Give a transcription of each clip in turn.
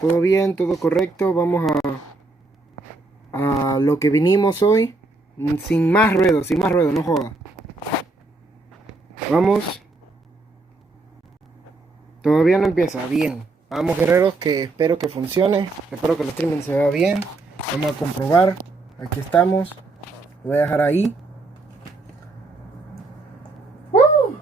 Todo bien, todo correcto. Vamos a lo que vinimos hoy. Sin más ruedo, no joda. Vamos. Todavía no empieza. Bien. Vamos, guerreros, que espero que funcione. Espero que el streaming se vea bien. Vamos a comprobar. Aquí estamos. Lo voy a dejar ahí. ¡Woo!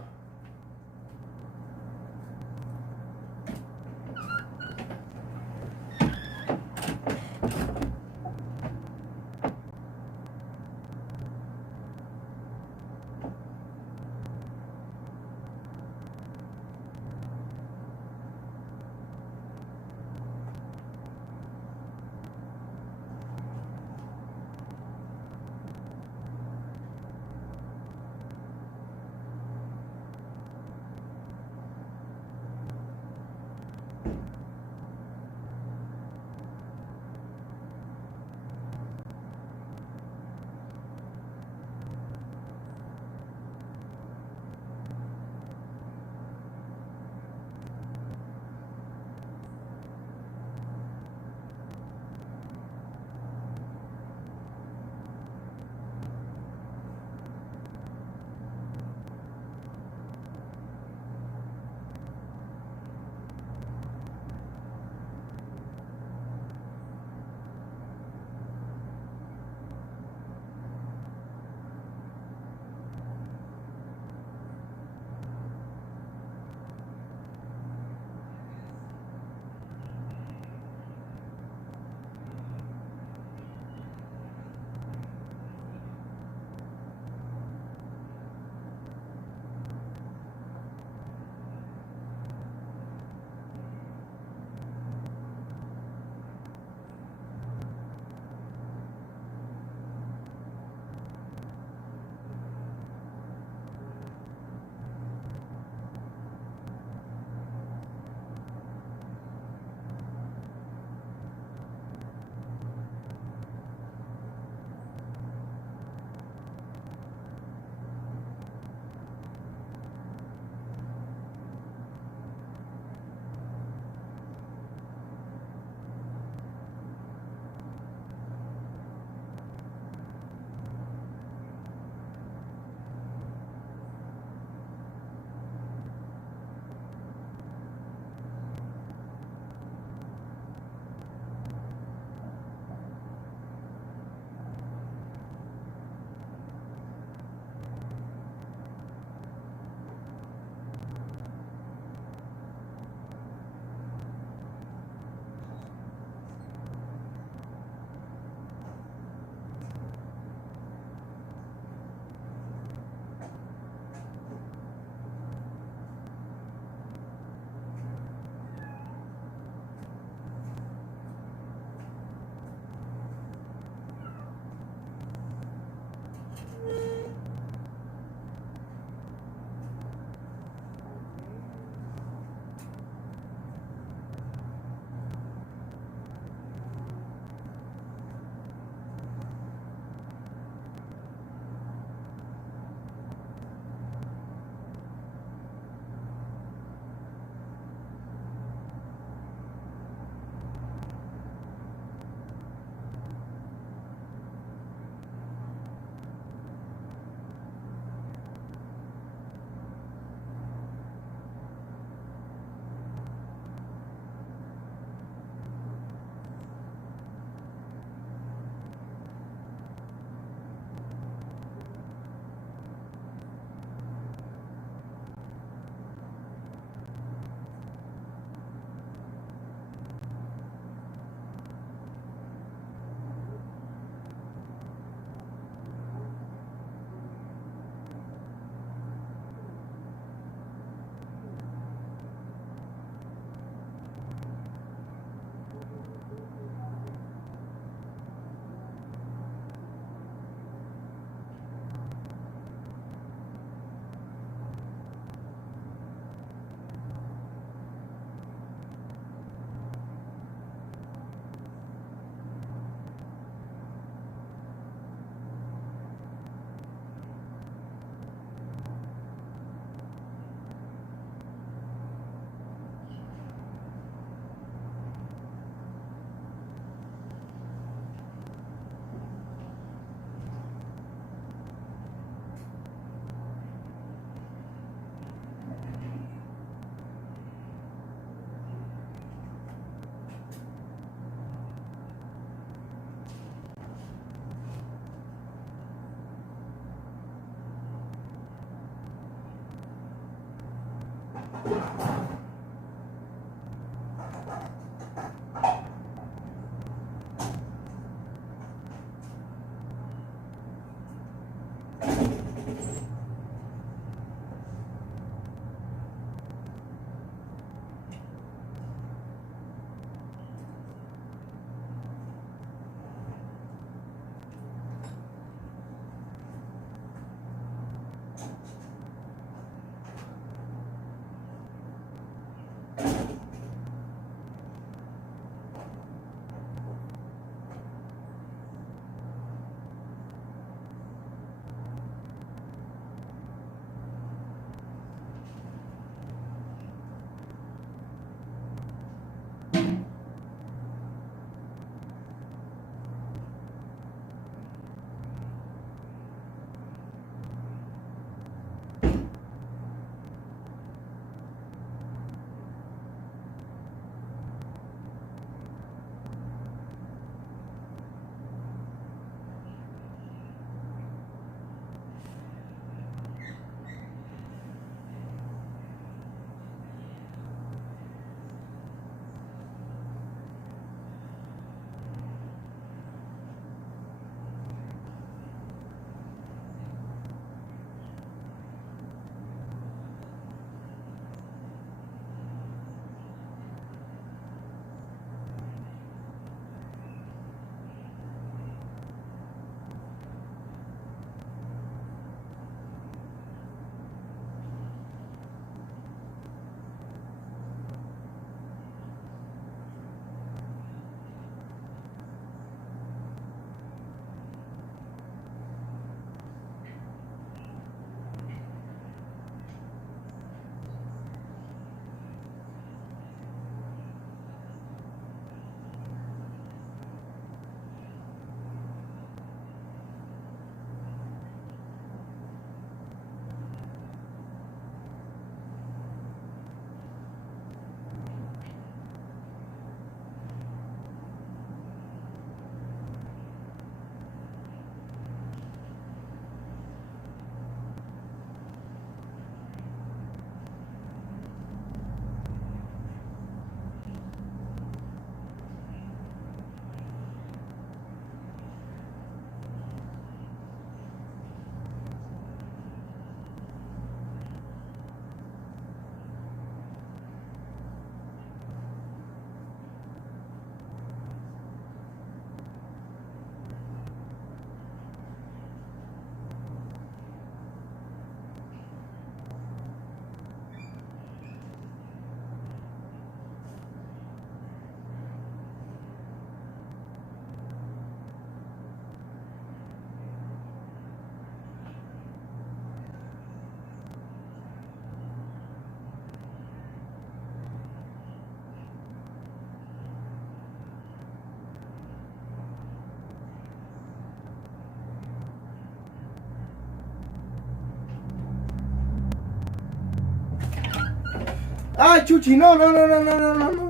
¡Ah, Chuchi! No,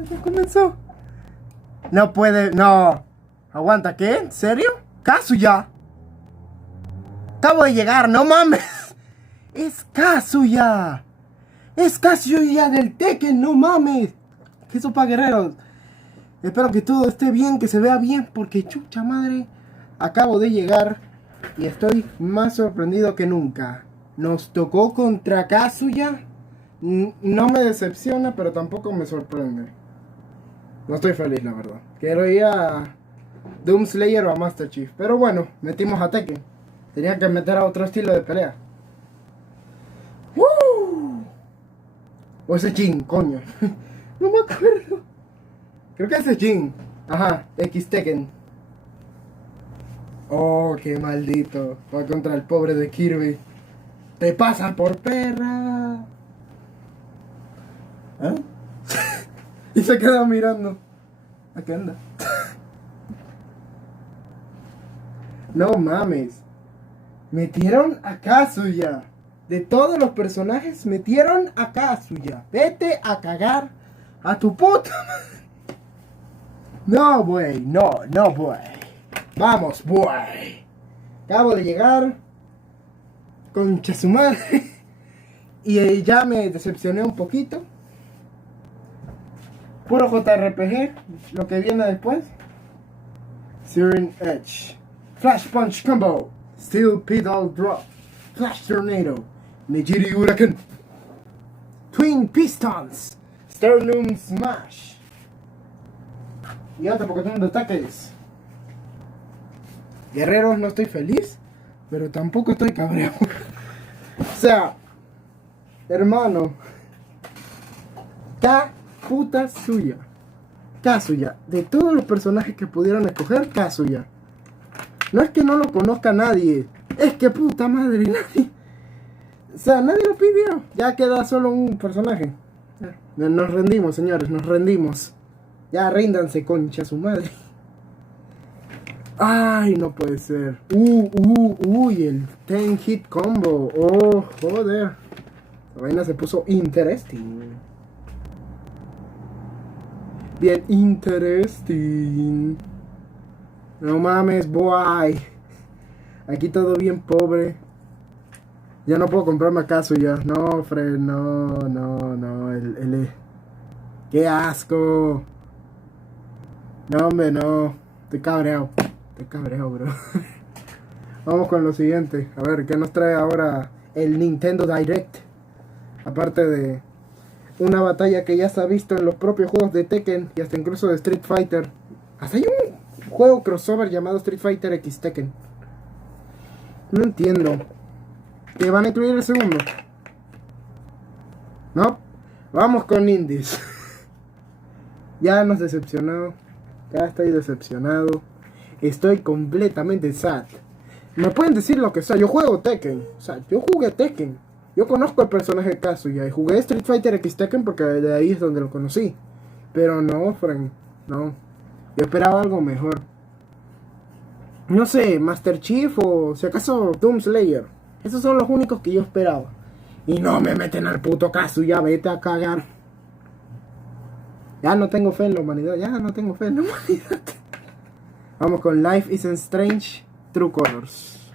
ya comenzó. No puede, no. Aguanta, ¿qué? ¿En serio? ¡Kazuya! Acabo de llegar, no mames. Es Kazuya. Es Kazuya del Tekken, no mames. ¿Qué sopa, guerreros? Espero que todo esté bien, que se vea bien, porque chucha madre, acabo de llegar y estoy más sorprendido que nunca. Nos tocó contra Kazuya. No me decepciona, pero tampoco me sorprende. No estoy feliz, la verdad. Quiero ir a Doom Slayer o a Master Chief. Pero bueno, metimos a Tekken. Tenía que meter a otro estilo de pelea. ¡Woo! O ese Jin, coño. No me acuerdo. Creo que ese es Jin. Ajá, X Tekken. Oh, qué maldito. Va contra el pobre de Kirby. Te pasa por perra. ¿Eh? Y se queda mirando. ¿A qué anda? No mames. Metieron a Kazuya. De todos los personajes, metieron a Kazuya. Vete a cagar a tu puta madre. No, güey. No, güey. Vamos, güey. Acabo de llegar. Concha su madre. Y ya me decepcioné un poquito. Puro JRPG. Lo que viene después. Searing Edge. Flash Punch Combo. Steel Pedal Drop. Flash Tornado. Nigiri Huracan. Twin Pistons. Sternum Smash. Y otro Pokémon de ataques. Guerreros, no estoy feliz, pero tampoco estoy cabreado. O sea, hermano, Kazuya, de todos los personajes que pudieron escoger, Kazuya. No es que no lo conozca nadie, es que puta madre, nadie. O sea, nadie lo pidió. Ya queda solo un personaje. Nos rendimos, señores, nos rendimos. Ya ríndanse, concha su madre. Ay, no puede ser. Uy, el 10 hit combo. Oh, joder. La vaina se puso interesting. Bien interesting. No mames, boy. Aquí todo bien pobre. Ya no puedo comprarme acaso ya. No, Fred, no. Qué asco. No, hombre, no. Estoy cabreado, bro. Vamos con lo siguiente. A ver, ¿qué nos trae ahora el Nintendo Direct? Aparte de una batalla que ya se ha visto en los propios juegos de Tekken y hasta incluso de Street Fighter. Hasta hay un juego crossover llamado Street Fighter X Tekken. No entiendo. ¿Que van a incluir el segundo? No. Vamos con indies. Ya nos decepcionó. Ya estoy decepcionado. Estoy completamente sad. Me pueden decir lo que sea. Yo juego Tekken. O sea, yo jugué Tekken. Yo conozco el personaje de Kazuya. Y jugué Street Fighter X Tekken porque de ahí es donde lo conocí. Pero no, Frank. No. Yo esperaba algo mejor. No sé, Master Chief o si acaso Doom Slayer. Esos son los únicos que yo esperaba. Y no me meten al puto Kazuya. Vete a cagar. Ya no tengo fe en la humanidad. Vamos con Life is Strange True Colors.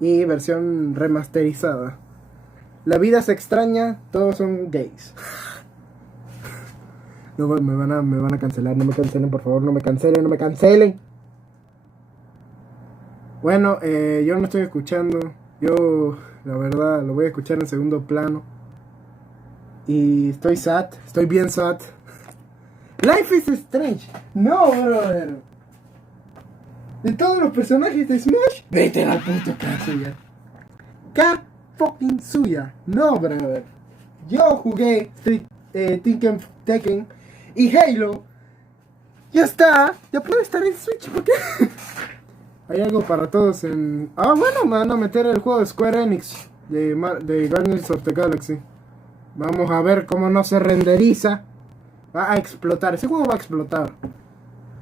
Y versión remasterizada. La vida es extraña, todos son gays. No, me van a cancelar. No me cancelen, por favor. No me cancelen. Bueno, yo no estoy escuchando. Yo, la verdad, lo voy a escuchar en segundo plano. Y estoy sad. Estoy bien sad. Life is Strange. No, brother. De todos los personajes de Smash, vete al puto Kazuya. K-fucking-Suya. No, brother. Yo jugué Tekken y Halo. Ya está. Ya puede estar en Switch. ¿Por qué? Hay algo para todos en... Ah, bueno, me van a meter el juego de Square Enix de Guardians of the Galaxy. Vamos a ver cómo no se renderiza. Va a explotar. Ese juego va a explotar.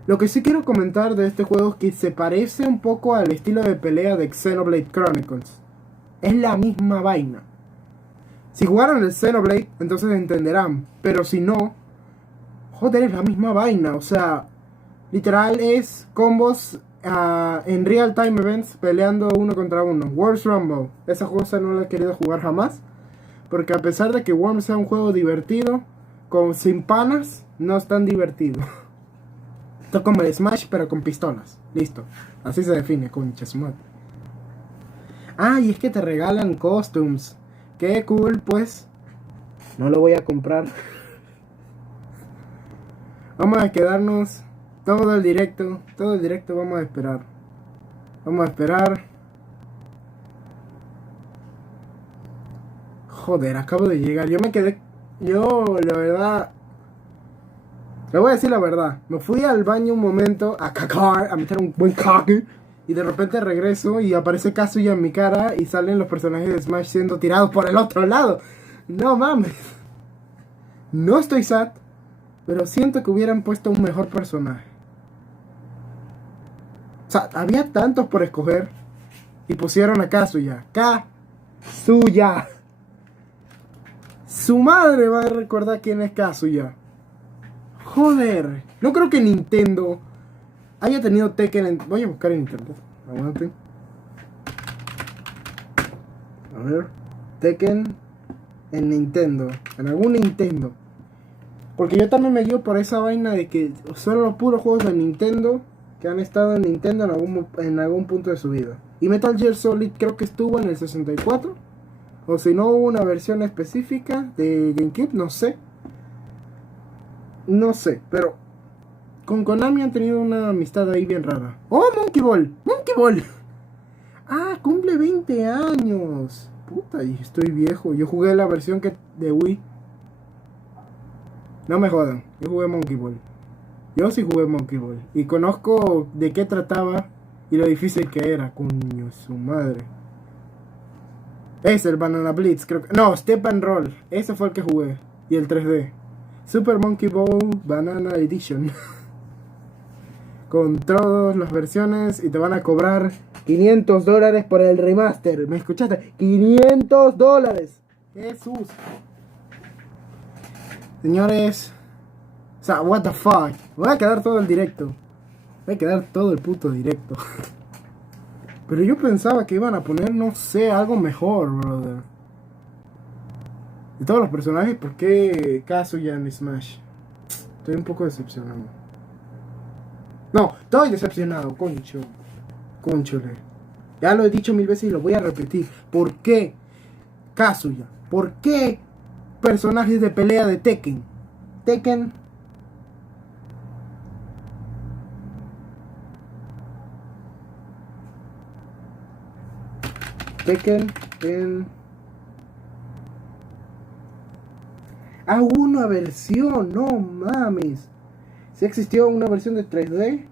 Lo que sí quiero comentar de este juego es que se parece un poco al estilo de pelea de Xenoblade Chronicles. Es la misma vaina. Si jugaron el Xenoblade, entonces entenderán. Pero si no, joder, es la misma vaina. O sea, literal es combos en real time events peleando uno contra uno. Worms Rumble. Esa cosa no la he querido jugar jamás. Porque a pesar de que Worms sea un juego divertido, sin panas, no es tan divertido. Esto es como el Smash, pero con pistolas. Listo. Así se define, concha su madre. Ah, y es que te regalan costumes. Qué cool, pues. No lo voy a comprar. Vamos a quedarnos todo el directo. Todo el directo vamos a esperar. Vamos a esperar. Joder, acabo de llegar. Yo me quedé. Yo, la verdad. Le voy a decir la verdad. Me fui al baño un momento a cagar, a meter un buen cague. Y de repente regreso y aparece Kazuya en mi cara y salen los personajes de Smash siendo tirados por el otro lado. No mames. No estoy sad, pero siento que hubieran puesto un mejor personaje. O sea, había tantos por escoger y pusieron a Kazuya. Kazuya. Su madre va a recordar quién es Kazuya. Joder. No creo que Nintendo haya tenido Tekken en... Voy a buscar en internet. Aguante. A ver. Tekken en Nintendo. En algún Nintendo. Porque yo también me guío por esa vaina de que son los puros juegos de Nintendo que han estado en Nintendo en algún punto de su vida. Y Metal Gear Solid creo que estuvo en el 64. O si no hubo una versión específica de GameCube, no sé. No sé, pero con Konami han tenido una amistad ahí bien rara. ¡Oh, Monkey Ball! ¡Monkey Ball! ¡Ah, cumple 20 años! Puta, y estoy viejo. Yo jugué la versión de Wii. No me jodan, yo jugué Monkey Ball. Yo sí jugué Monkey Ball. Y conozco de qué trataba y lo difícil que era. Coño, su madre. Es el Banana Blitz, creo que... No, Step and Roll. Ese fue el que jugué. Y el 3D. Super Monkey Ball Banana Edition. Con todas las versiones. Y te van a cobrar $500 por el remaster. ¿Me escuchaste? $500. Jesús. Señores. O sea, what the fuck. Me voy a quedar todo el directo. Voy a quedar todo el puto directo. Pero yo pensaba que iban a poner, no sé, algo mejor, brother. De todos los personajes, ¿por qué Kazuya en Smash? Estoy un poco decepcionado. No, estoy decepcionado, concho. Conchole. Ya lo he dicho 1000 veces y lo voy a repetir. ¿Por qué Kazuya? ¿Por qué personajes de pelea de Tekken? Tekken. Tekken en... Ah, una versión, no mames. Sí existió una versión de 3D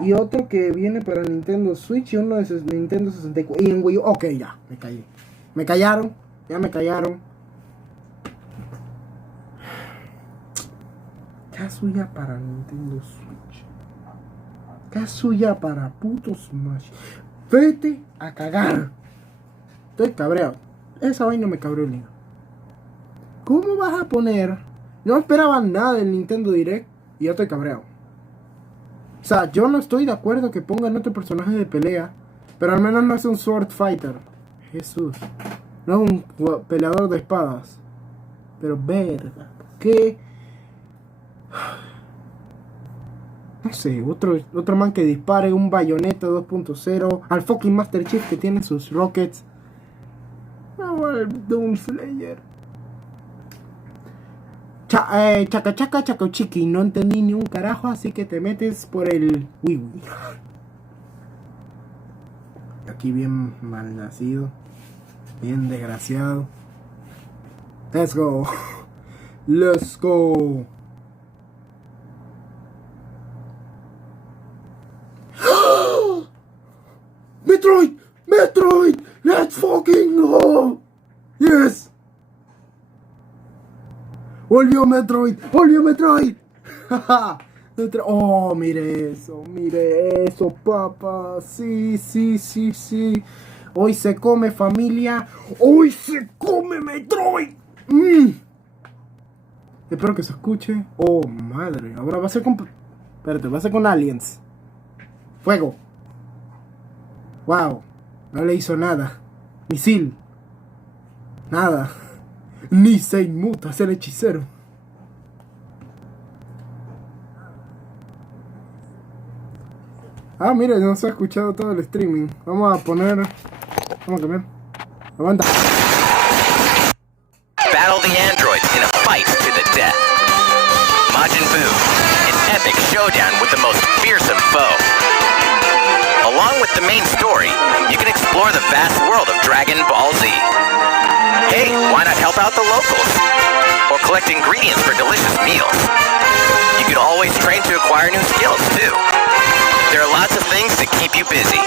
y otro que viene para Nintendo Switch y uno de Nintendo 64 y en Wii U. Ok, ya, me callé. Me callaron, ya me callaron. Kazuya para Nintendo Switch. Kazuya para puto Smash. Vete a cagar. Estoy cabreado. Esa vaina me cabreó el niño. ¿Cómo vas a poner? No esperaba nada del Nintendo Direct y ya estoy cabreado. O sea, yo no estoy de acuerdo que pongan otro personaje de pelea, pero al menos no es un Sword Fighter. Jesús. No es un peleador de espadas. Pero verga, ¿por qué? No sé, otro man que dispare un Bayonetta 2.0 al fucking Master Chief que tiene sus rockets. No, el Doom Slayer. Chaca chaca chaco chiqui. No entendí ni un carajo, así que te metes por el Wii. Aquí bien mal nacido. Bien desgraciado. Let's go. Let's go. Metroid! Metroid! Let's fucking go! Yes! ¡Volvió Metroid! ¡Volvió Metroid! Oh, mire eso, papá. Sí, sí, sí, sí. Hoy se come, familia. Hoy se come Metroid. Espero que se escuche. Oh, madre. Ahora va a ser con... Espérate, va a ser con aliens. Fuego. Wow. No le hizo nada. Misil. Nada. Ni se inmuta, es el hechicero. Ah, mira, no se ha escuchado todo el streaming. Vamos a poner... Vamos a cambiar. Aguanta. Battle the androids in a fight to the death. Majin Buu, an epic showdown with the most fearsome foe. Along with the main story, you can explore the vast world of Dragon Ball Z. Hey, why not help out the locals? Or collect ingredients for delicious meals. You can always train to acquire new skills, too. There are lots of things to keep you busy.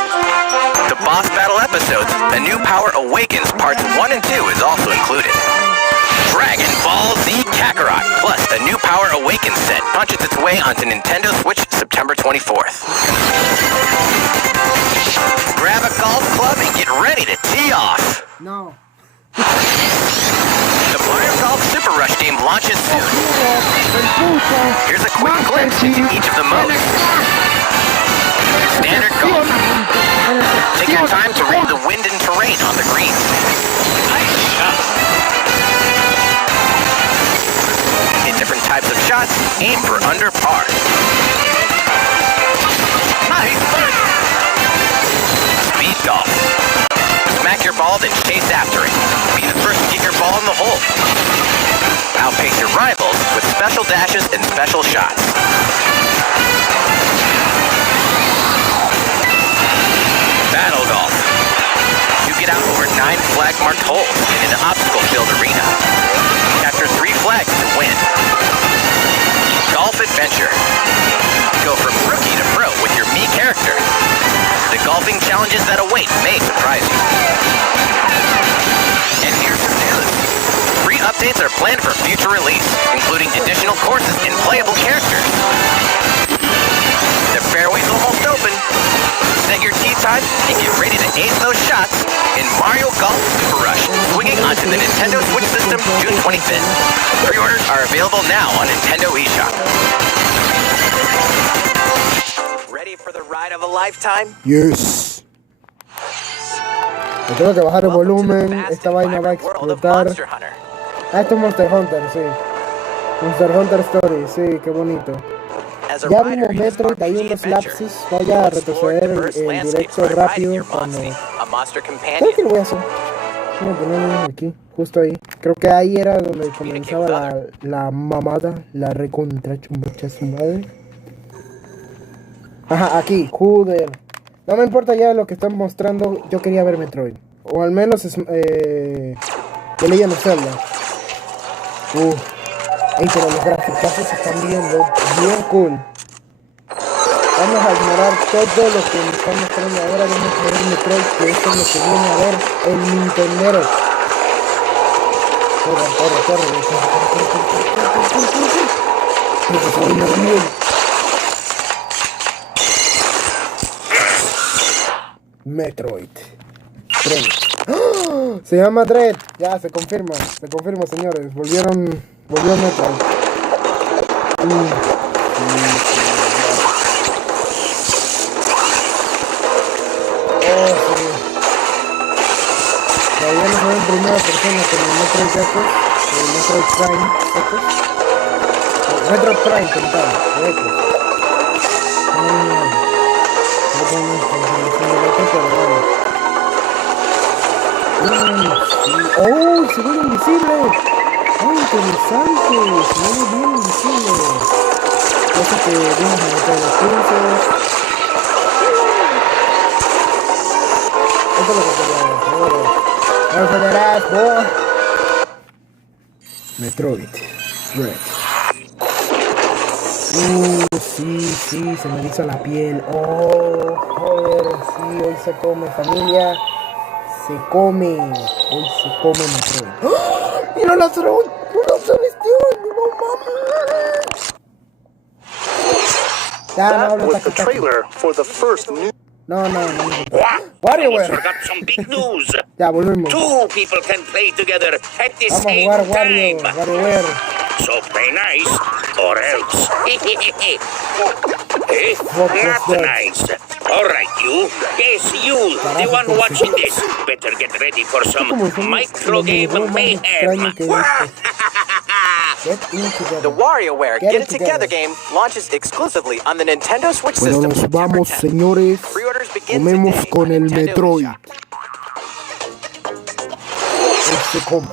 The boss battle episodes, A New Power Awakens Parts 1 and 2 is also included. Dragon Ball Z Kakarot plus A New Power Awakens set punches its way onto Nintendo Switch September 24th. Grab a golf club and get ready to tee off. No. The Mario Golf Super Rush game launches soon. Here's a quick glimpse into each of the modes. Standard golf. Take your time to read the wind and terrain on the green. Nice shot. In different types of shots, aim for under par. Nice putt. Speed golf. Smack your ball, then chase after it. Be the first to get your ball in the hole. Outpace your rivals with special dashes and special shots. Battle golf. You get out over 9 flag-marked holes in an obstacle-filled arena. Capture 3 flags to win. Golf adventure. Go from rookie to pro with your Mii character. The golfing challenges that await may surprise you. And here's some news. Free updates are planned for future release, including additional courses and playable characters. The fairway's almost open. Set your tee time and get ready to ace those shots in Mario Golf Super Rush, swinging onto the Nintendo Switch system June 25th. Pre-orders are available now on Nintendo eShop. Ready for the ride of a lifetime? Yes. Le tengo que bajar el volumen. Esta vaina va a explotar. Ah, esto es Monster Hunter, sí. Monster Hunter Story, sí, qué bonito. Ya vimos Metroid, hay unos lapsus. Voy a retroceder el directo rápido cuando... Creo que lo voy a hacer. Voy a ponerlo aquí, justo ahí. Creo que ahí era donde comenzaba la mamada, la recontra chumbacha su madre. Ajá, aquí, joder. No me importa ya lo que están mostrando, yo quería ver Metroid. O al menos The Legend of Zelda. Ey, pero los gráficos se están viendo bien cool. Vamos a ignorar todo lo que nos están mostrando ahora. Vamos a ver Metroid, que esto es lo que viene a ver el Nintendero. Corre. Metroid Dread. ¡Oh! Se llama Dread. Ya, se confirma, señores. Volvió Metroid. Todavía no se ve en primera persona como el Metroid Echo, el Metroid Prime Echo. Metroid Prime, contado, de Echo. ¡Oh! ¡Se ve invisible! ¡Oh, interesante! Se ve bien invisible. Cosa que vimos en los cursos. Esto es lo que quería ver. ¡No federas, boy! Metroid Dread. Sí, se me hizo la piel. Oh, joder, sí, hoy se come, familia. Se come. Hoy se come Metroid. ¡Oh! ¡Mira la Zero! That was the trailer for the first new... No. What? WarioWare. I forgot some big news. Ya, volvemos. Two people can play together at the Vamos a same jugar time. WarioWare. So play nice or else. Eh? What was Not that? nice. All right, you. Yes, you. The one watching this. Better get ready for some micro game mayhem. Get into The WarioWare Get Get It It Together Together. game launches exclusively on the Nintendo Switch Bueno, system nos September vamos, 10th. señores. Pre-orders begin Comemos today con on el Nintendo Metroid. eShop. Se come.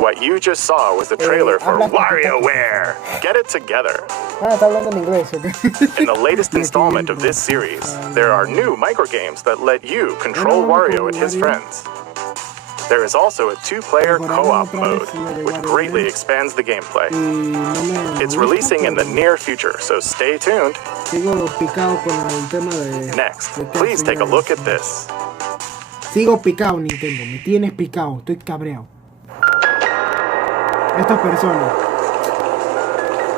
What you just saw was the trailer for habla con tu WarioWare. Get It Together. Está hablando en inglés, ¿ok? In the latest installment of this series, there are new microgames that let you control Wario and his friends. There is also a two-player co-op mode, which greatly expands the gameplay. It's releasing in the near future, so stay tuned. Sigo picado con el tema de... Next, please take a look at this. Sigo picado, Nintendo. Me tienes picado. Estoy cabreado. Estas personas.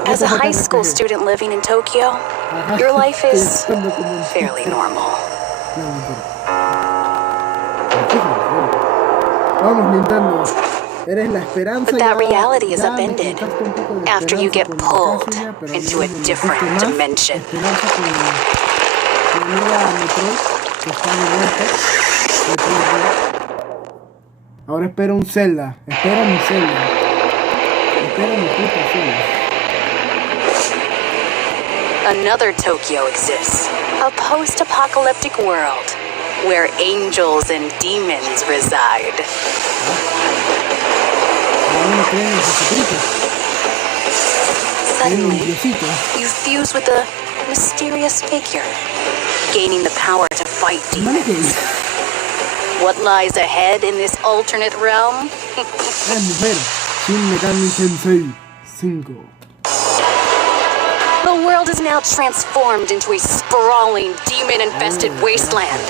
As a high school student living in Tokyo, your life is fairly normal. Vamos, Nintendo. Eres la esperanza. But that ya- reality is ya upended me quitaste un poco de after you get esperanza con la pulled casa ya, pero into no a me different metiste más dimension. esperanza con mi amiga Metroid, que está de vuelta. Ahora espero un Zelda. Espero mi Zelda. Espero mi puta Zelda. Another Tokyo exists, a post-apocalyptic world where angels and demons reside. Ahora me creen en Jesucristo. Creen en Suddenly, Diosito. you fuse with a mysterious figure, gaining the power to fight Hermano, que demons. What lies ahead in this alternate realm? es mujer. Shin Megami Tensei 5. The world is now transformed into a sprawling, demon-infested wasteland.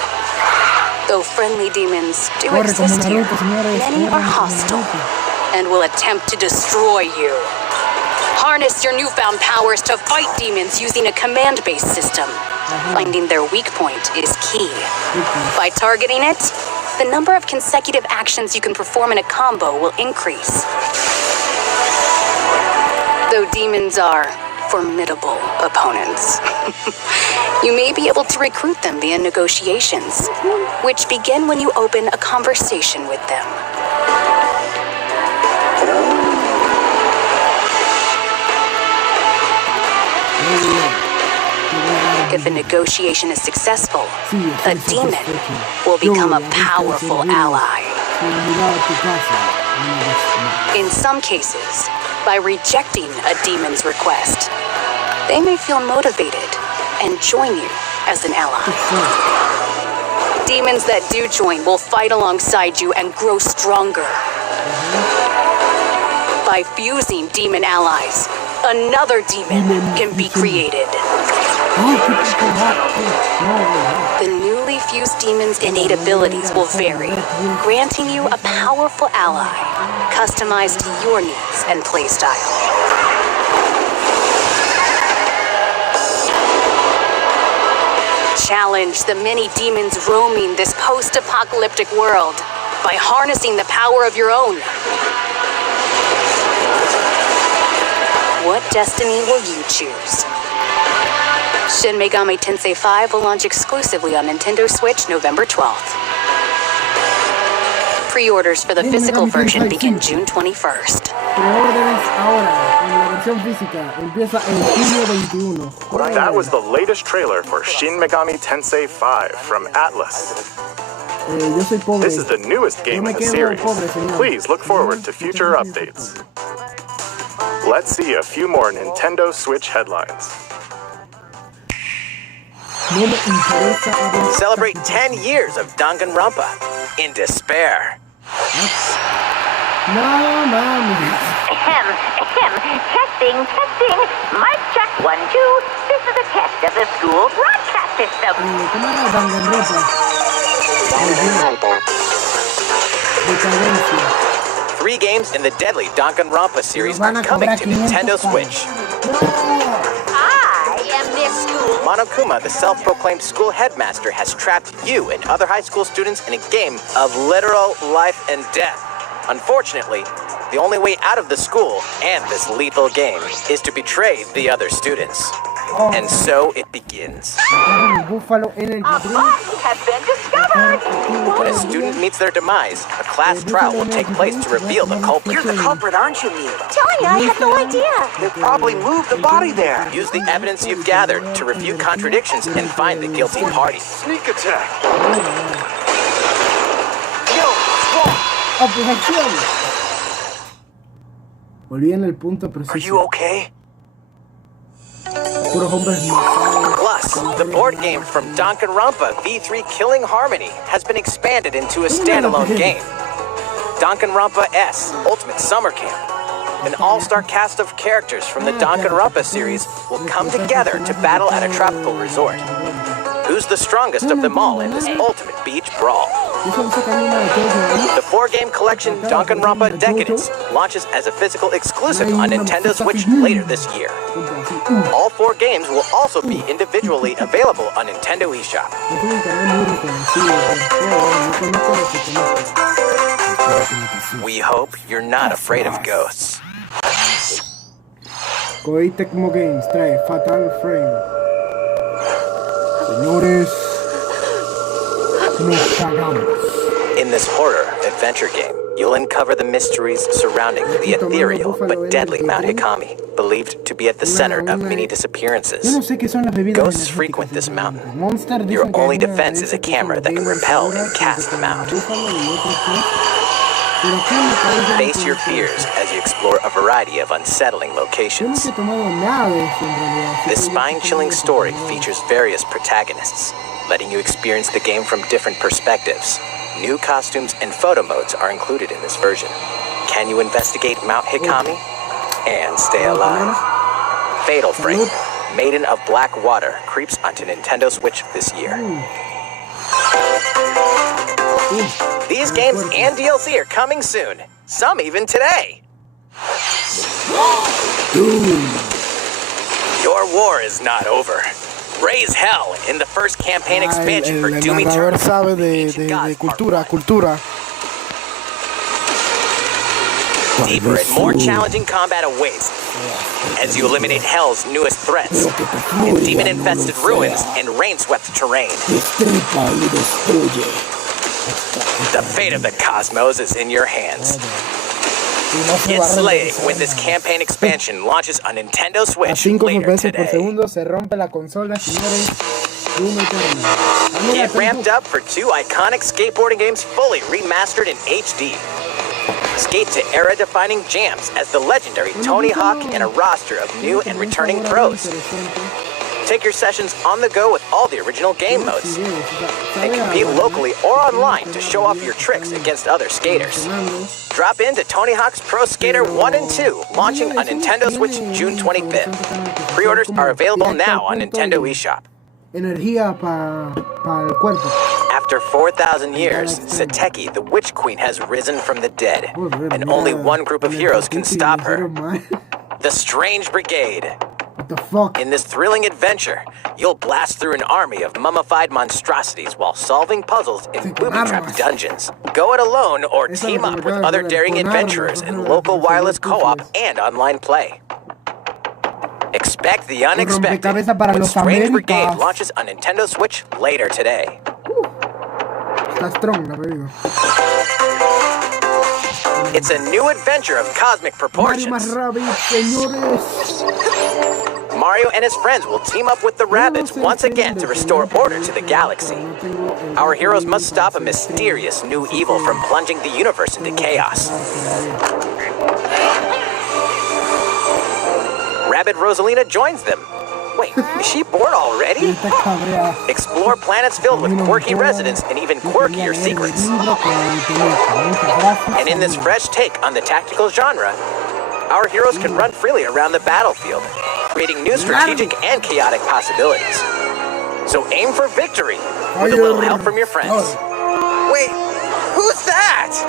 Though friendly demons do Corre como exist here, Naruto, señores. many Corre are como hostile Naruto. and will attempt to destroy you. Harness your newfound powers to fight demons using a command-based system. Finding their weak point is key. By targeting it, the number of consecutive actions you can perform in a combo will increase. Though demons are formidable opponents, you may be able to recruit them via negotiations, which begin when you open a conversation with them. If a negotiation is successful, a demon will become a powerful ally. In some cases, by rejecting a demon's request, they may feel motivated and join you as an ally. Demons that do join will fight alongside you and grow stronger. By fusing demon allies, another demon can be created. The newly fused demon's innate abilities will vary, granting you a powerful ally, customized to your needs and playstyle. Challenge the many demons roaming this post-apocalyptic world by harnessing the power of your own. What destiny will you choose? Shin Megami Tensei 5 will launch exclusively on Nintendo Switch November 12th. Pre-orders for the physical version begin June 21st. Preorders ahora en la versión física. Empieza en junio 21. That was the latest trailer for Shin Megami Tensei 5 from Atlas. Yo soy pobre. This is the newest game in the series. Please look forward to future updates. Let's see a few more Nintendo Switch headlines. No me interesa hablar. Celebrate 10 years of Danganronpa in despair. No mames. Testing. Mic check 1, 2. This is a test of the school broadcast system. ¿Cómo era Danganronpa? Decadencia. 3 games in the deadly Danganronpa series are Van a coming cobrar to Nintendo 500 Switch. I am this school Monokuma, the self-proclaimed school headmaster, has trapped you and other high school students in a game of literal life and death. Unfortunately, the only way out of the school and this lethal game is to betray the other students. And so it begins. Buffalo Energy A Drink. body has been discovered. When a student meets their demise, a class trial will take place to reveal the culprit. You're the culprit, aren't you, Mila? Tanya, I had no idea. They probably moved the body there. Use the evidence you've gathered to refute contradictions and find the guilty party. Sneak attack. Yo, Squall, Objeción. Volví en el punto preciso. are you okay? Puros hombres matados. Plus, the board game from Danganronpa V3 Killing Harmony has been expanded into a standalone game. Danganronpa S Ultimate Summer Camp. An all-star cast of characters from the Danganronpa series will come together to battle at a tropical resort. Who's the strongest of them all in this ultimate beach brawl? The 4-game collection Danganronpa Decadence launches as a physical exclusive on Nintendo Switch later this year. All 4 games will also be individually available on Nintendo eShop. We hope you're not afraid of ghosts. Koei Tecmo Games trae Fatal Frame. Señores, nos cagamos. In this horror adventure game, you'll uncover the mysteries surrounding the ethereal but deadly Mount Hikami, believed to be at the center of many Yo disappearances. no sé qué son las bebidas Ghosts energéticas frequent this esas. mountain. Monster Your dicen que only hay una defense is a ese tipo camera de that can bebidas repel and oscuras cast que them out. búfalo y otros más. Pero aquí me parece Face que- your fears as you explore a variety of unsettling Yo no locations. he tomado nada de esto en realidad. así This que yo spine-chilling creo que story no. features various protagonists, letting you experience the game from different perspectives. New costumes and photo modes are included in this version. Can you investigate Mount Hikami and stay alive? Fatal Frame, Maiden of Black Water, creeps onto Nintendo Switch this year. These games and DLC are coming soon, some even today. Your war is not over. Raise hell in the first campaign expansion for el Doom narrador Eternal. sabe de Ancient Gods Part cultura, 1. cultura. Deeper and more challenging combat awaits as you eliminate Hell's newest threats in demon-infested ruins and rain-swept terrain. The fate of the cosmos is in your hands. Get slaying when this campaign expansion launches on Nintendo A Switch 5 later FPS por today. segundo se rompe la consola, señores. Doom Eternal. Get ramped up for 2 iconic skateboarding games fully remastered in HD. Skate to era-defining jams as the legendary Tony Hawk and a roster of new and returning pros. Take your sessions on the go with all the original game modes. And compete locally or online to show off your tricks against other skaters. Drop into Tony Hawk's Pro Skater 1 and 2, launching on Nintendo Switch June 25th. Pre-orders are available now on Nintendo eShop. Energía para el cuerpo. After 4,000 years, Sateki, the Witch Queen, has risen from the dead, and only one group of heroes can stop her. The Strange Brigade. What the fuck? In this thrilling adventure, you'll blast through an army of mummified monstrosities while solving puzzles in booby-trapped dungeons. Go it alone or team up with other daring adventurers in local wireless co-op and online play. Expect the unexpected when Strange Brigade launches on Nintendo Switch later today. Está strong la bebida. It's a new adventure of cosmic Mario proportions. más Rabbids, señores. Mario and his friends will team up with the Rabbids once again to restore order to the galaxy. Our heroes must stop a mysterious new evil from plunging the universe into chaos. Rabbid Rosalina joins them. Wait, is she born already? Está cabreada. Explore planets filled with quirky residents and even quirkier secrets. And in this fresh take on the tactical genre, our heroes can run freely around the battlefield, creating new strategic and chaotic possibilities. So aim for victory with a little help from your friends. Wait, who's that?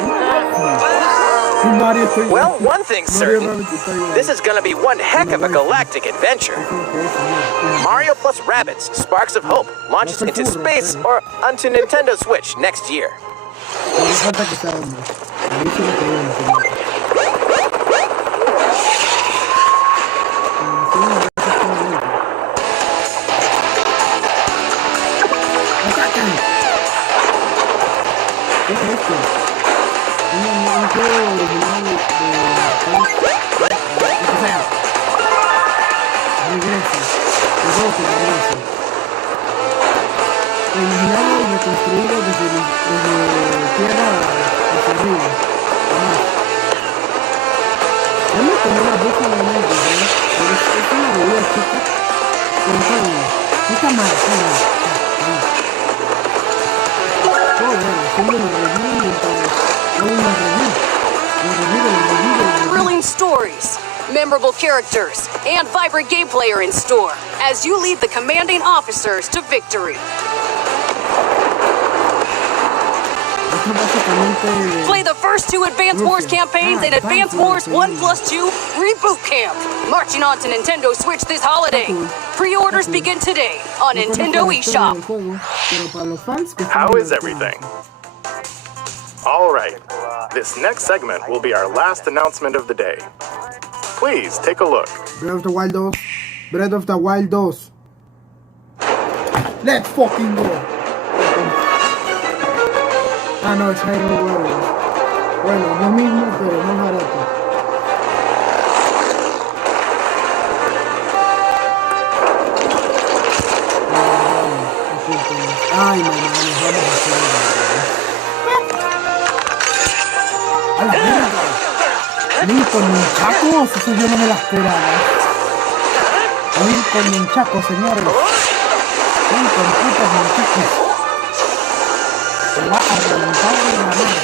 Well, one thing's certain. This is gonna be one heck of a galactic adventure. Mario plus plus rabbits, sparks of hope, launches into space or onto Nintendo Switch next year. No falta que sea hombre. A mí sí me quedó un poquito. ¿Qué es esto? Un juego original de... Regresa. El juego que regresa. Originado y reconstruido desde tierra hacia arriba. Ya me tomé la boca de la mente, ¿no? Pero es una bebida chica. Pero está mal, está mal. Thrilling stories, memorable characters, and vibrant gameplay are in store as you lead the commanding officers to victory. Play the first 2 Advance Wars campaigns in Advance Wars 1+2 Reboot Camp, marching on to Nintendo Switch this holiday. Pre-orders begin today on Nintendo eShop. How is everything? All right, this next segment will be our last announcement of the day. Please take a look. Breath of the Wild 2. Breath of the Wild 2. Let's fucking go. Ah, no, es Hyrule Warriors. Bueno, lo mismo, pero más barato. Ay, mamá, nos vamos a hacer ¡a la mierda! Link con nunchacos, eso yo no me la esperaba. Link con nunchacos, señores. Link con putos nunchacos. Se va a reventar de la mierda.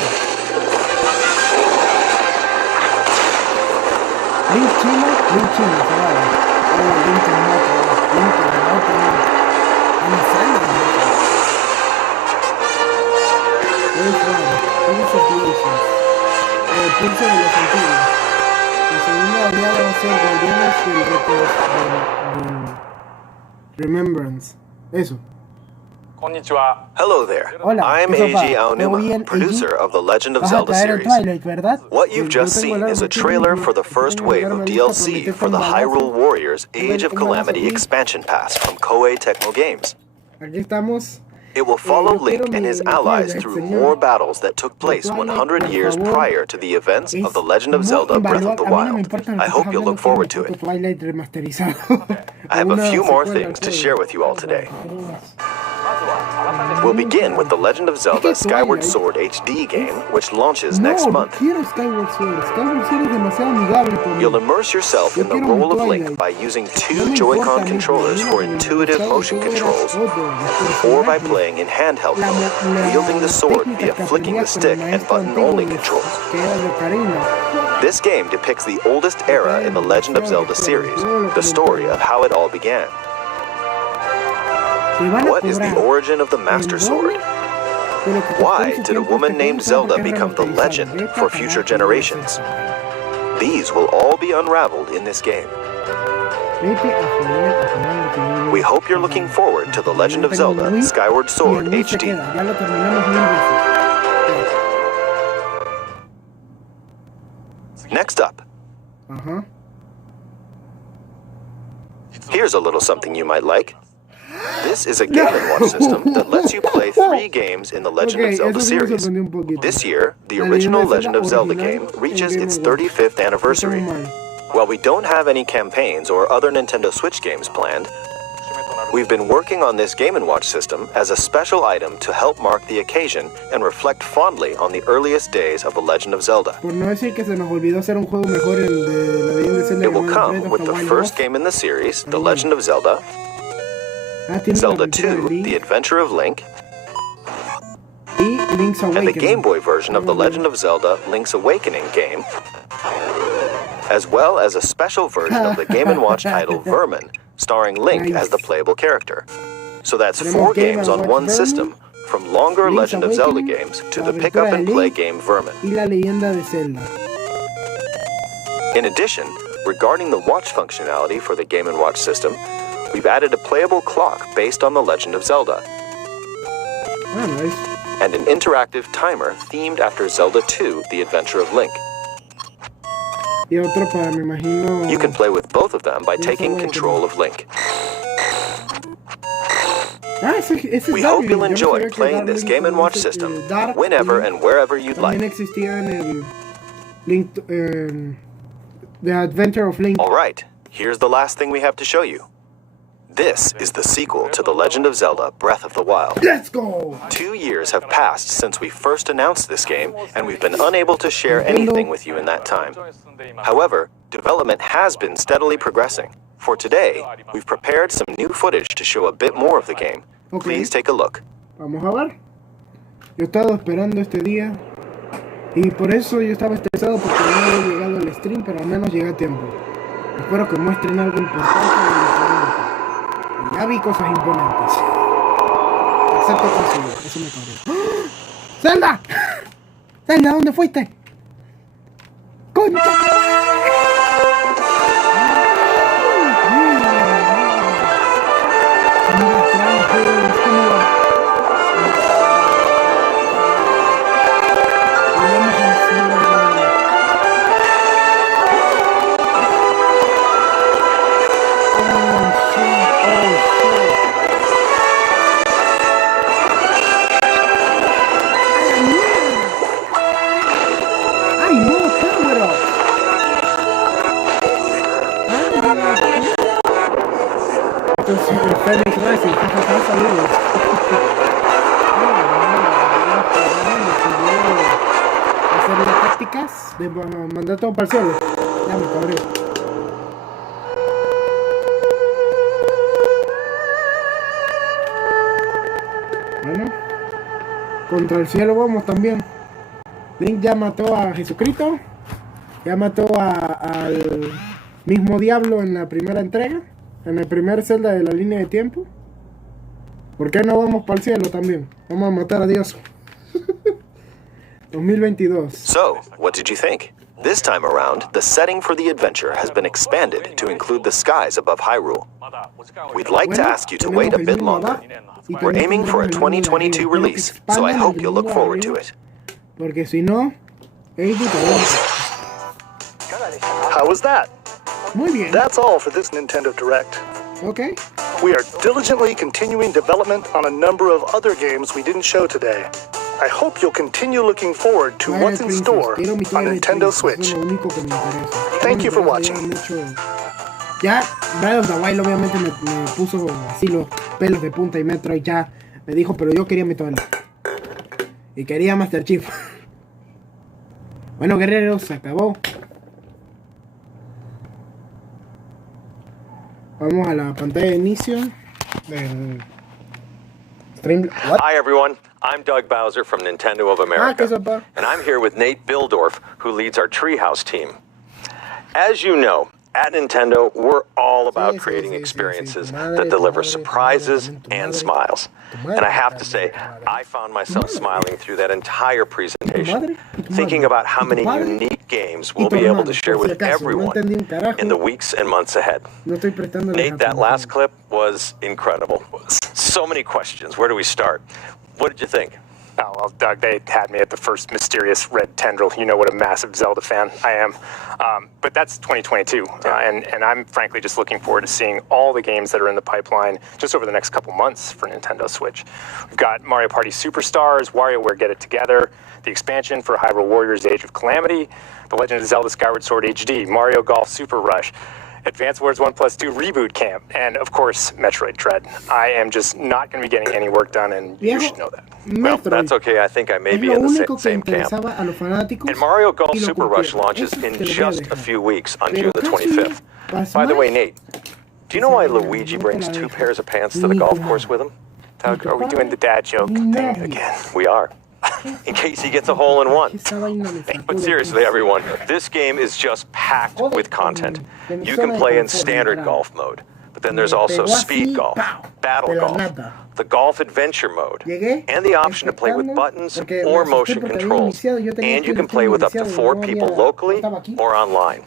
Link chino, se va. Link en moto, Link en moto. En Zelda. El pulso de los antiguos. La segunda aliada va a ser Guardianes del Remembrance. Eso. Hello there. Hola, I'm Eiji Aonuma, producer of the Legend of Zelda series. What you've just seen is a trailer for the first wave of DLC for the Hyrule Warriors Age of Calamity expansion pass from Koei Tecmo Games. Aquí estamos. It will follow Link and his allies through more battles that took place 100 years prior to the events of The Legend of Zelda Breath of the Wild. I hope you'll look forward to it. I have a few more things to share with you all today. We'll begin with The Legend of Zelda Skyward Sword HD game, which launches next month. You'll immerse yourself in the role of Link by using 2 Joy-Con controllers for intuitive motion controls, or by playing in handheld mode, wielding the sword via flicking the stick and button-only controls. This game depicts the oldest era in the Legend of Zelda series, the story of how it all began. What is the origin of the Master Sword? Why did a woman named Zelda become the legend for future generations? These will all be unraveled in this game. We hope you're looking forward to The Legend of Zelda Skyward Sword HD. Next up. Here's a little something you might like. This is a Game & Watch system that lets you play 3 games in the Legend of Zelda series. This year, the original Legend of Zelda game reaches its 35th anniversary. While we don't have any campaigns or other Nintendo Switch games planned, we've been working on this Game & Watch system as a special item to help mark the occasion and reflect fondly on the earliest days of The Legend of Zelda. It will come with the first game in the series, The Legend of Zelda, Zelda 2, The Adventure of Link, and the Game Boy version of The Legend of Zelda Link's Awakening game, as well as a special version of the Game & Watch title Vermin, starring Link as the playable character. So that's 4 games on one system, from longer Legend of Zelda games to the pick-up-and-play game Vermin. In addition, regarding the watch functionality for the Game & Watch system, we've added a playable clock based on The Legend of Zelda. Ah, nice. And an interactive timer themed after Zelda 2, The Adventure of Link. Y otro para, me imagino... You can play with both of them by taking control of Link. Ah, ese We hope you'll enjoy playing this Game & Watch system whenever and wherever you'd like. También existía en el Link, The Adventure of Link. Alright, here's the last thing we have to show you. This is the sequel to The Legend of Zelda Breath of the Wild. Let's go! 2 years have passed since we first announced this game, and we've been unable to share anything with you in that time. However, development has been steadily progressing. For today, we've prepared some new footage to show a bit more of the game. Please take a look. Vamos a ver. Yo he estado esperando este día. Y por eso yo estaba estresado porque no había llegado al stream, pero al menos llegué a tiempo. Espero que muestren algo importante. Y ya vi cosas imponentes. Excepto consigo, eso me cabró. ¡Zelda! ¡Zelda, ¿dónde fuiste? ¡Concha! Phoenix Rising, saludos. Hacer las tácticas de mandar todo para el cielo. Ya me cabré. Bueno, contra el cielo vamos también. Link ya mató a Jesucristo. Ya mató al mismo diablo en la primera entrega. En el primer Zelda de la línea de tiempo. ¿Por qué no vamos para el cielo también? Vamos a matar a Dios. 2022. So, what did you think? This time around, the setting for the adventure has been expanded to include the skies above Hyrule. We'd like to ask you to wait a bit longer. We're aiming for a 2022 release, so I hope you'll look forward to it. Porque si no, How was that? muy bien. That's all for this Nintendo Direct. Okay. We are diligently continuing development on a number of other games we didn't show today. I hope you'll continue looking forward to what's in store on Nintendo Switch. Thank you for watching. Ya, Breath of the Wild obviamente me puso así los pelos de punta y Metroid ya me dijo, pero yo quería mi tono. Y quería Master Chief. Bueno, guerreros, se acabó. Vamos a la pantalla de inicio del stream. What? Hi everyone, I'm Doug Bowser from Nintendo of America, and I'm here with Nate Bildorf, who leads our Treehouse team. As you know, at Nintendo, we're all about creating experiences that deliver surprises and smiles. And I have to say, I found myself smiling through that entire presentation, thinking about how many unique games we'll be able to share with everyone in the weeks and months ahead. Nate, that last clip was incredible. So many questions. Where do we start? What did you think? Oh, well, Doug, they had me at the first mysterious red tendril. You know what a massive Zelda fan I am. But that's 2022, and I'm frankly just looking forward to seeing all the games that are in the pipeline just over the next couple months for Nintendo Switch. We've got Mario Party Superstars, WarioWare Get It Together, the expansion for Hyrule Warriors Age of Calamity, The Legend of Zelda Skyward Sword HD, Mario Golf Super Rush, Advance Wars 1+2 Reboot Camp, and of course, Metroid Dread. I am just not going to be getting any work done, and you should know that. Well, that's okay. I think I may be in the same camp. And Mario Golf Super Rush launches in just a few weeks on June the 25th. By the way, Nate, do you know why Luigi brings 2 pairs of pants to the golf course with him? Doug, are we doing the dad joke thing again? We are. In case he gets a hole-in-one. But seriously, everyone, this game is just packed with content. You can play in standard golf mode, but then there's also speed golf, battle golf, the golf adventure mode, Llegué and the option to play with expectando, buttons porque me or asusté motion porque había controls. iniciado, yo tenía And que you can decir play with up to iniciado, 4 no people había- locally estaba aquí. or online.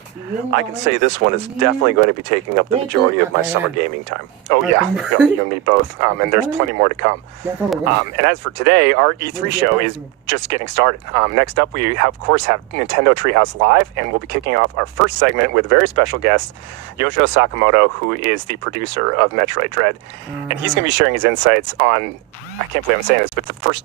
I can say this one is definitely going to be taking up the majority of my Vete a summer cagar. gaming time. Oh yeah, you and me both. And there's plenty more to come. Ya todo, güey. And as for today, our E3 show is just getting started. Next up, we of course have Nintendo Treehouse Live, and we'll be kicking off our first segment with a very special guest, Yoshio Sakamoto, who is the producer of Metroid Dread. And he's going to be sharing his insights on, I can't believe I'm saying this, but the first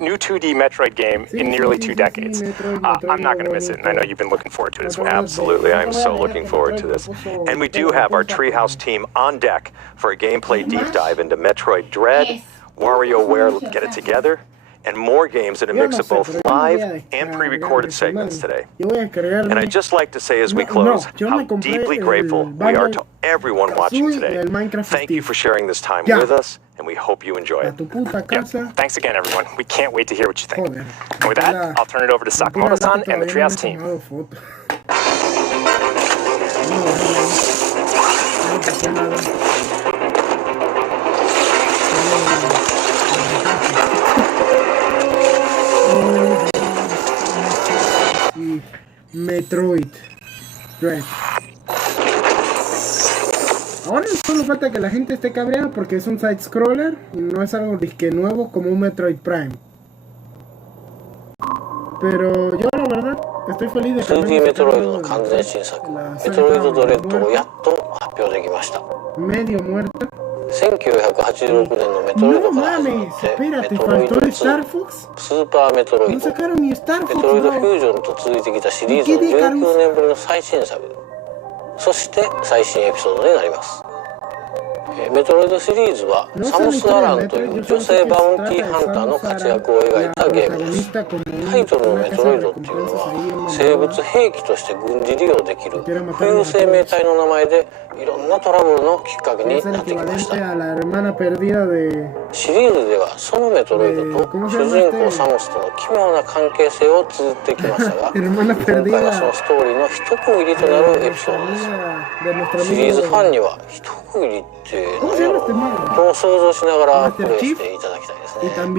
new 2D Metroid game in nearly 2 decades. I'm not going to miss it, and I know you've been looking forward to it as well. Absolutely, I'm so looking forward to this. And we do have our Treehouse team on deck for a gameplay deep dive into Metroid Dread, WarioWare Get It Together, and more games in a mix of both live and pre-recorded segments today. And I'd just like to say as we close how deeply grateful we are to everyone watching today. Thank you for sharing this time with us, and we hope you enjoy A it. tu puta casa. Thanks again, everyone. We can't wait to hear what you think. Joder. And with that, I'll turn it over to Sakamoto-san and the Treehouse team. No, no pasó nada. Y Metroid Dread. Ahora solo falta que la gente esté cabreada porque es un side scroller y no es algo disque nuevo como un Metroid Prime. Pero yo la verdad estoy feliz de que 2D メトロイドの完全新作メトロイドドレッドをやっと発表できました。 medio muerta. 1986年のメトロイドから始まってメトロイド2、スーパーメトロイド、メトロイドフュージョンと続いてきたシリーズの19年ぶりの最新作、そして最新エピソードになります。メトロイドシリーズはサムス・アランという女性バウンティーハンターの活躍を描いたゲームです。タイトルのメトロイドっていうのは生物兵器として軍事利用できる浮遊生命体の名前でいろんなトラブルのきっかけになってきました。シリーズではそのメトロイドと主人公サムスとの奇妙な関係性を綴ってきましたが今回はそのストーリーの一区切りとなるエピソードです。シリーズファンには一区切りって何やろうと想像しながらプレイしていただきたいですね。ストー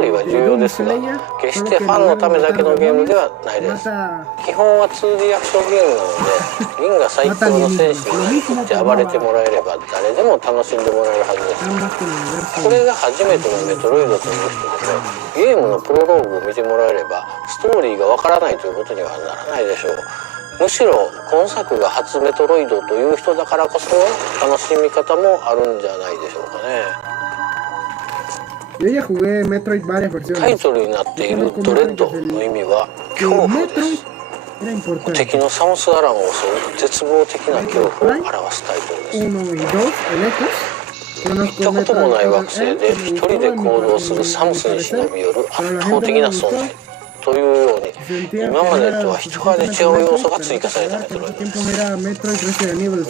リーは重要ですが決してファンのためだけのゲームではないです。基本は 2D アクションゲームなので銀が最強の戦士になりきって暴れてもらえれば誰でも楽しんでもらえるはずです。これが初めてのメトロイドという人でもゲームのプロローグを見てもらえればストーリーがわからないということにはならないでしょう。むしろ今作が初メトロイドという人だからこその楽しみ方もあるんじゃないでしょうかね。タイトルになっているドレッドの意味は恐怖です。敵のサムス・アランを襲う絶望的な恐怖を表すタイトルです。行ったこともない惑星で一人で行動するサムスに忍び寄る圧倒的な存在というように今までとは一味違う要素が追加されたメトロイドです。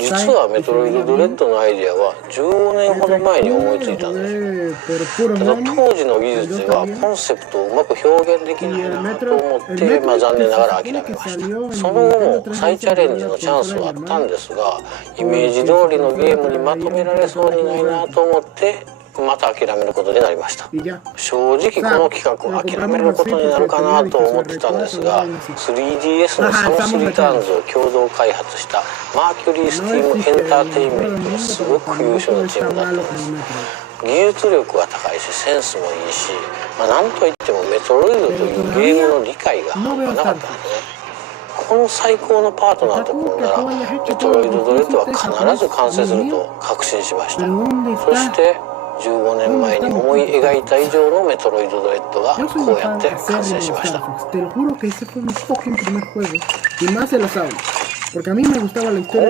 実はメトロイドドレッドのアイデアは15年ほど前に思いついたんです。ただ当時の技術ではコンセプトをうまく表現できないなと思って、残念ながら諦めました。その後も再チャレンジのチャンスはあったんですがイメージ通りのゲームにまとめられそうにないなと思ってまた諦めることになりました。正直この企画を諦めることになるかなと思ってたんですが 3DS のサムスリターンズを共同開発したマーキュリースティームエンターテインメントはすごく優秀なチームだったんです。技術力は高いしセンスもいいし、なんといってもメトロイドというゲームの理解が半端なかったんですね。この最高のパートナーと組んだらメトロイドドレッドは必ず完成すると確信しました。そして15年前に思い描いた以上のメトロイドドレッドがこうやって完成しました。今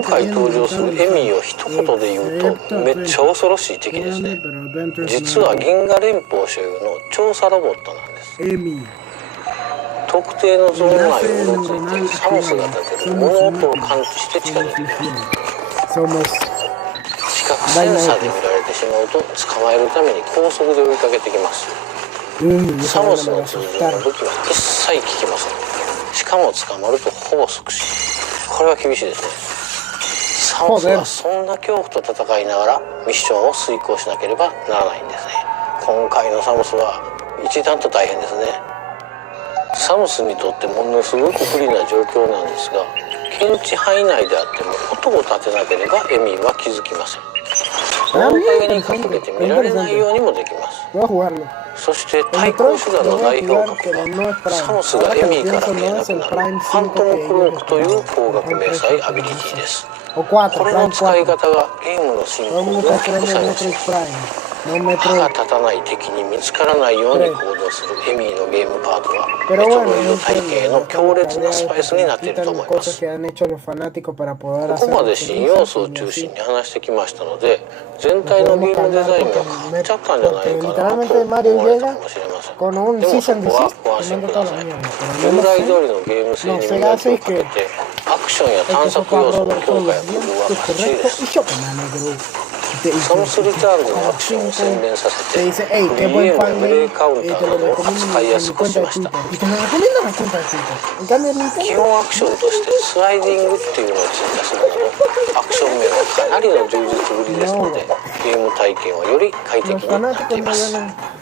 回登場するエミーを一言で言うとめっちゃ恐ろしい敵ですね。実は銀河連邦所有の調査ロボットなんです。特定のゾーン内をうろついてサムスが立てる物音を感知して近づいてきます。近くセンサーで見られてしまうと捕まえるために高速で追いかけてきます。サムスの通常の武器は一切効きません。しかも捕まるとほぼ即死。これは厳しいですね。サムスはそんな恐怖と戦いながらミッションを遂行しなければならないんですね。今回のサムスは一段と大変ですね。サムスにとってものすごく不利な状況なんですが、検知範囲内であっても音を立てなければエミーは気づきません。物陰に隠れて見られないようにもできます。そして対抗手段の代表格はサムスがエミーから見えなくなるファントムクロークという光学迷彩アビリティです。これの使い方がゲームの進行を大きく左右します。歯が立たない敵に見つからないように行動するエミーのゲームパートはメトロイド体系の強烈なスパイスになっていると思います。ここまで新要素を中心に話してきましたので、全体のゲームデザインが変わっちゃったんじゃないかなと思われたかもしれません。でもそこはご安心ください。従来通りのゲーム性に磨きをかけてアクションや探索要素の強化や工夫はバッチリです。サムスリタールのアクションを洗練させてフリーゲームやプレイカウンターなどを扱いやすくしました。基本アクションとしてスライディングっていうのを追加するなどアクション面はかなりの充実ぶりですので、ゲーム体験はより快適になっています。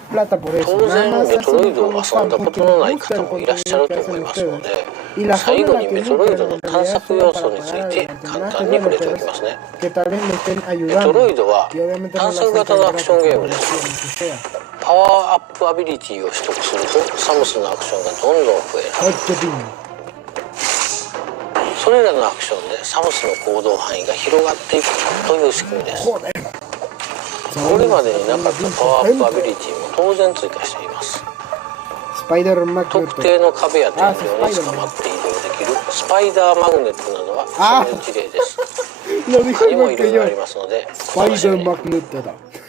当然メトロイドを遊んだことのない方もいらっしゃると思いますので、最後にメトロイドの探索要素について簡単に触れておきますね。メトロイドは探索型のアクションゲームです。パワーアップアビリティを取得するとサムスのアクションがどんどん増える。それらのアクションでサムスの行動範囲が広がっていくという仕組みです。これまでになかったパワーアップアビリティも当然追加しています。特定の壁や天井に捕まって移動できるスパイダーマグネットなどはその事例です。他にもいろいろありますので、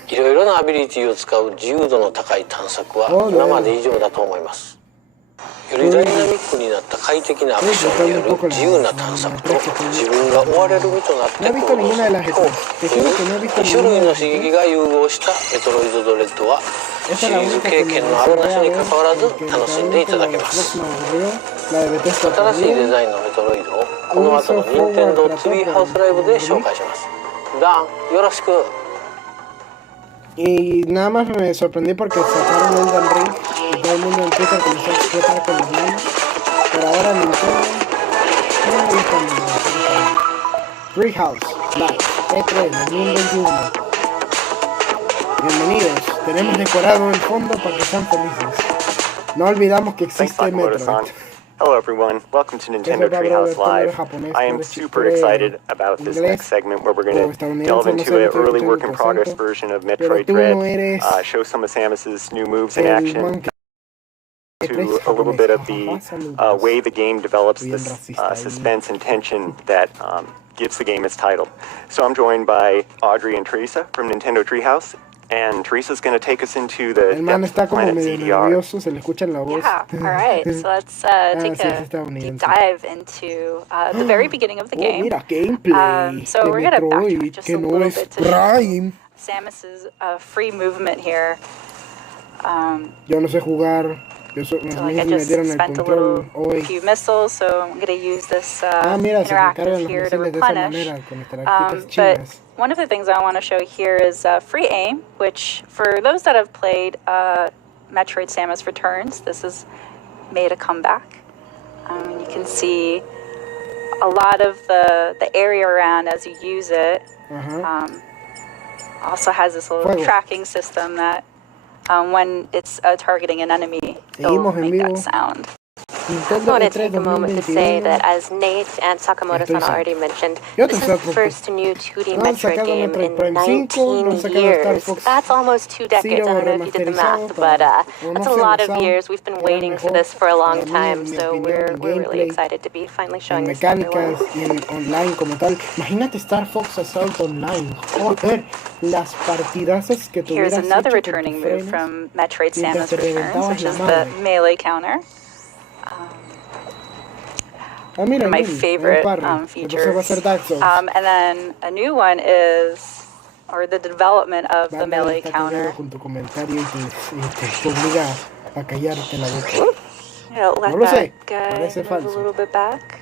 いろいろなアビリティを使う自由度の高い探索は今まで以上だと思います。よりダイナミックになった快適なアクションによる自由な探索と自分が追われる身となって行動する2種類の刺激が融合したメトロイドドレッドはシリーズ経験のあるなしにかかわらず楽しんでいただけます。新しいデザインのメトロイドをこの後の任天堂ツリーハウスライブで紹介します。ダン、よろしく。Y nada más me sorprendí porque sacaron Elden Ring y todo el mundo en Twitter comenzó a explotar con los memes. Pero ahora Nintendo Treehouse Live E3 2021. Bienvenidos, tenemos decorado el fondo para que sean felices. No olvidamos que existe Metroid. Hello everyone, welcome to Nintendo Treehouse Live. I am super excited about this next segment where we're going to delve into an early work-in-progress version of Metroid Dread, show some of Samus's new moves in action, to a little bit of the way the game develops this suspense and tension that gives the game its title. So I'm joined by Audrey and Teresa from Nintendo Treehouse. And Teresa's going to take us into the planet ZDR. Yeah, alright. So let's take a deep dive into the very beginning of the game. So we're going to backtrack just a little bit to show Samus's free movement here. Yo no sé jugar. So like I just spent a few missiles, so I'm going to use this interactive here to replenish. But one of the things I want to show here is free aim, which for those that have played Metroid Samus Returns, this has made a comeback. You can see a lot of the area around as you use it. Also has this little tracking system that when it's targeting an enemy, it'll make that sound. I want to take a moment to say that, as Nate and Sakamoto-san already mentioned, this is the first new 2D Metroid game in 19 years. That's almost 2 decades. I don't know if you did the math, but that's a lot of years. We've been waiting for this for a long time, so we're really excited to be finally showing this to everyone. Here's another returning move from Metroid Samus Returns, which is the melee counter. One of my favorite features. And then a new one is, or the development of the melee counter. Let that guy move a little bit back.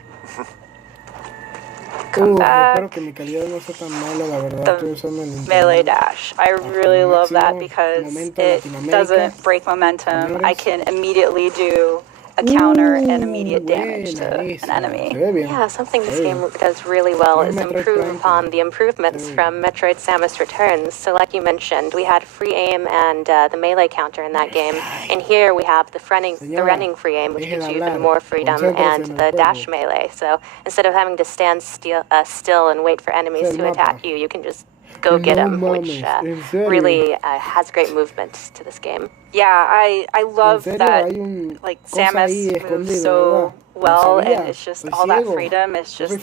come back. Espero que mi calidad no sea tan mala, la verdad. Estoy usando el internet. Melee dash. I really love that because Momento it Latinoamérica. doesn't break momentum. I can immediately do a counter and immediate damage to an enemy. Yeah, something this game does really well is improve upon the improvements from Metroid Samus Returns. So like you mentioned, we had free aim and the melee counter in that game. And here we have the running free aim, which gives you even more freedom, and the dash melee. So instead of having to stand still and wait for enemies to attack you, you can just go get them, which really has great movement to this game. Yeah, I love that, like, Samus moves so well, and it's just all that freedom. It's just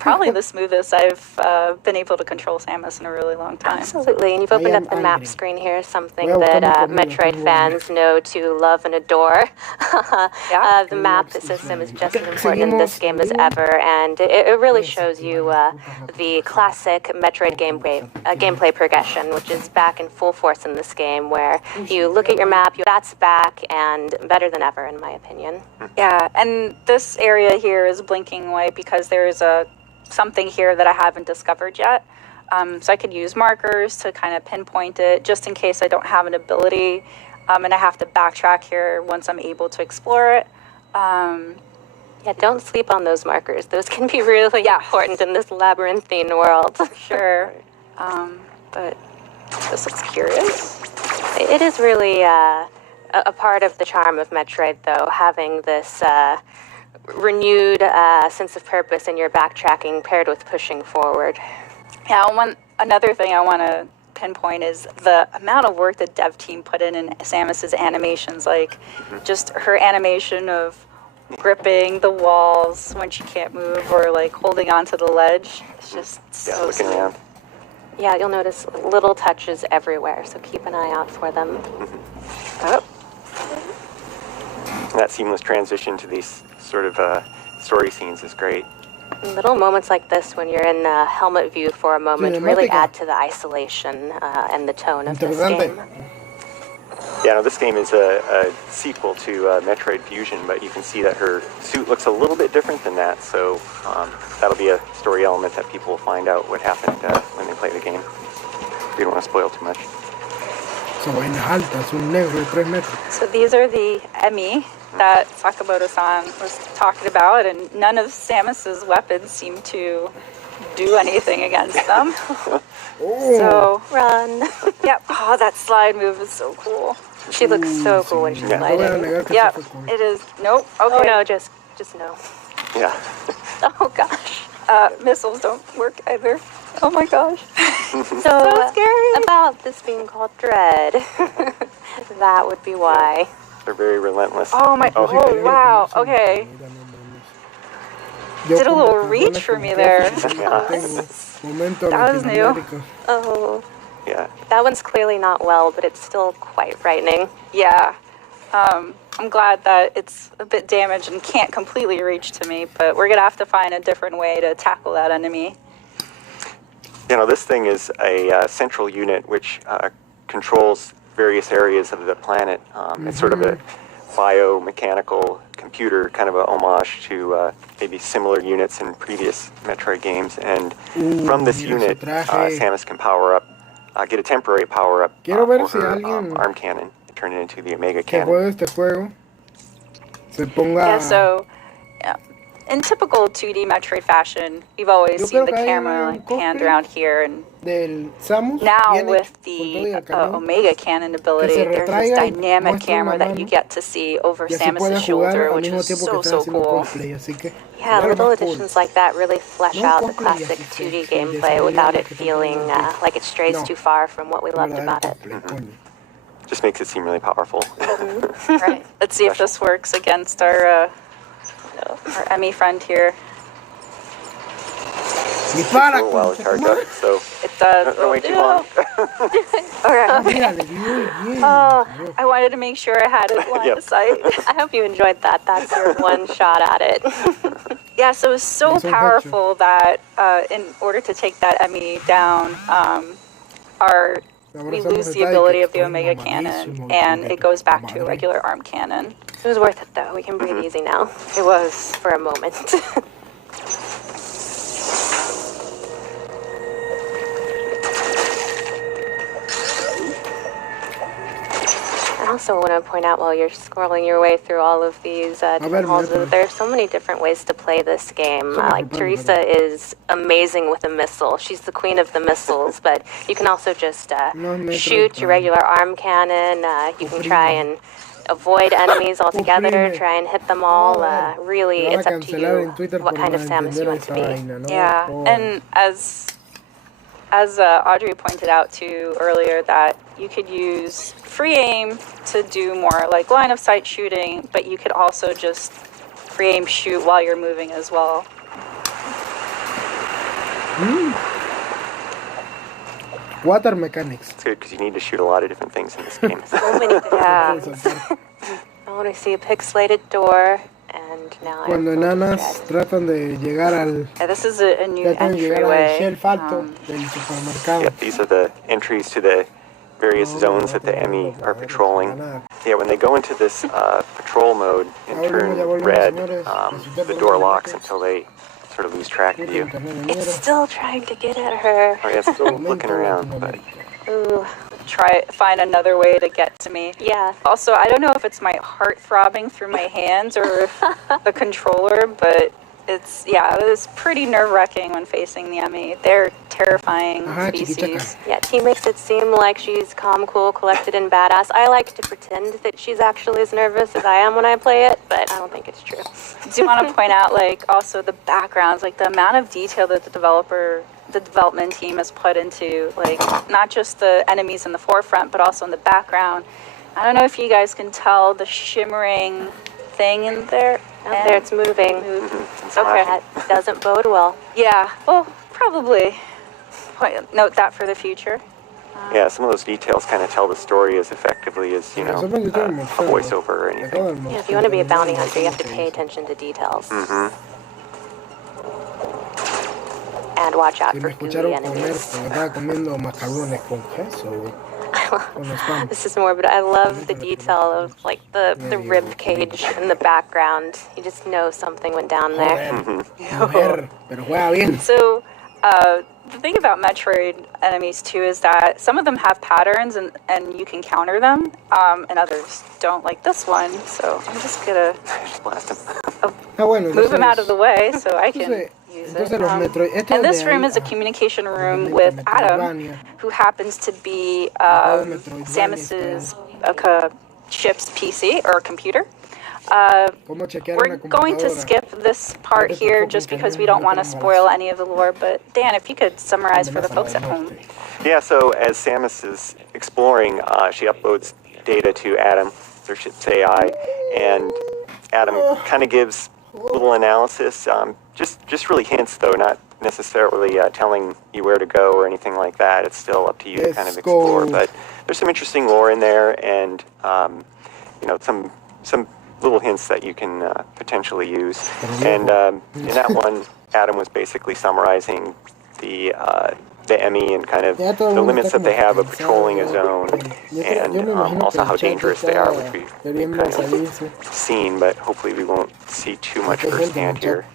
probably the smoothest I've been able to control Samus in a really long time. Absolutely, and you've opened up the map screen here, something that Metroid fans know to love and adore. The map system is just as important in this game as ever, and it really shows you the classic Metroid gameplay progression, which is back in full force in this game, where you look at your map, that's back, and better than ever, in my opinion. Yeah, and this area here is blinking white because there's something here that I haven't discovered yet. So I could use markers to kind of pinpoint it, just in case I don't have an ability, and I have to backtrack here once I'm able to explore it. Yeah, don't sleep on those markers. Those can be really important in this labyrinthine world. Sure. But this looks curious. It is really a part of the charm of Metroid, though, having this renewed sense of purpose in your backtracking paired with pushing forward. Yeah, another thing I want to pinpoint is the amount of work the dev team put in Samus's animations, like just her animation of gripping the walls when she can't move, or like holding onto the ledge. It's just so looking smooth. around. Yeah, you'll notice little touches everywhere, so keep an eye out for them. Oh. That seamless transition to these sort of story scenes is great. Little moments like this, when you're in helmet view for a moment, really add to the isolation and the tone of this game. Yeah, no, this game is a sequel to Metroid Fusion, but you can see that her suit looks a little bit different than that, so that'll be a story element that people will find out what happened when they play the game. We don't want to spoil too much. So these are the Emi that Sakamoto-san was talking about, and none of Samus's weapons seem to do anything against them. So run. Yep. Oh, that slide move is so cool. She looks so cool when she's sliding. Yep. It is. Nope. Okay. Oh no, just no. Yeah. Oh gosh. Missiles don't work either. Oh my gosh. So scary. About this being called Dread, that would be why. They're very relentless. Oh my. Oh wow. Okay. Did a little reach for me there. That was new. Oh. Yeah. That one's clearly not well, but it's still quite frightening. Yeah. I'm glad that it's a bit damaged and can't completely reach to me, but we're going to have to find a different way to tackle that enemy. You know, this thing is a central unit which controls various areas of the planet. It's sort of a biomechanical computer, kind of a homage to maybe similar units in previous Metroid games. And from this unit, Samus can power up, get a temporary power up for her arm cannon, and turn it into the Omega cannon. Yeah, so in typical 2D Metroid fashion, you've always seen the camera like panned around here, and now with the Omega cannon ability, there's this dynamic camera that you get to see over Samus's shoulder, which is so cool. Yeah, little additions like that really flesh out the classic 2D gameplay without it feeling like it strays too far from what we loved about it. Just makes it seem really powerful. Right. Let's see if this works against our Emmy friend here. Well, charge up, so it does. Don't wait too long. Oh, I wanted to make sure I had it line of sight. I hope you enjoyed that. That's your one shot at it. Yeah, so it's so powerful that in order to take that Emmy down, we lose the ability of the Omega cannon, and it goes back to a regular arm cannon. It was worth it, though. We can breathe easy now. It was. For a moment. also want to point out while you're scrolling your way through all of these different halls that there are so many different ways to play this game. Like Teresa is amazing with a missile. She's the queen of the missiles, but you can also just shoot your regular arm cannon. You can try and avoid enemies altogether, try and hit them all. Really, it's up to you what kind of Samus you want to be. Yeah, and as Audrey pointed out too earlier, that you could use free aim to do more like line of sight shooting, but you could also just free aim shoot while you're moving as well. Water mechanics. It's good because you need to shoot a lot of different things in this game. So many things. I want to see a pixelated door, and now Cuando enanas tratan de llegar al. This is a new entryway. Shelf alto del supermercado. Yep, these are the entries to the various zones that the Emmy are patrolling. Yeah, when they go into this patrol mode and turn red, the door locks until they sort of lose track of you. It's still trying to get at her. Oh yeah, it's still looking around, but... Ooh. Find another way to get to me. Yeah. Also, I don't know if it's my heart throbbing through my hands or the controller, but it was pretty nerve-wracking when facing the Emmy. They're terrifying species. Yeah, T makes it seem like she's calm, cool, collected, and badass. I like to pretend that she's actually as nervous as I am when I play it, but I don't think it's true. Do you want to point out, like, also the backgrounds, like the amount of detail that the development team has put into, like, not just the enemies in the forefront, but also in the background. I don't know if you guys can tell the shimmering thing in there. Out there, it's moving. Okay. That doesn't bode well. Yeah, well, probably. Note that for the future. Yeah, some of those details kind of tell the story as effectively as, a voiceover or anything. Yeah, if you want to be a bounty hunter, you have to pay attention to details. And watch out for gooey enemies. This is more, but I love the detail of like the rib cage in the background. You just know something went down there. So, the thing about Metroid enemies too is that some of them have patterns and you can counter them, and others don't, like this one. So I'm just gonna move him out of the way so I can use it. And this room is a communication room with Adam, who happens to be Samus's ship's PC or computer. We're going to skip this part here just because we don't want to spoil any of the lore, but Dan, if you could summarize for the folks at home. Yeah, so as Samus is exploring, she uploads data to Adam, or ship's AI, and Adam kind of gives a little analysis, just really hints though, not necessarily telling you where to go or anything like that. It's still up to you to kind of explore, but there's some interesting lore in there, and some little hints that you can potentially use. And in that one, Adam was basically summarizing the Emmy and kind of the limits that they have of patrolling a zone, and also how dangerous they are, which we've kind of seen, but hopefully we won't see too much firsthand here.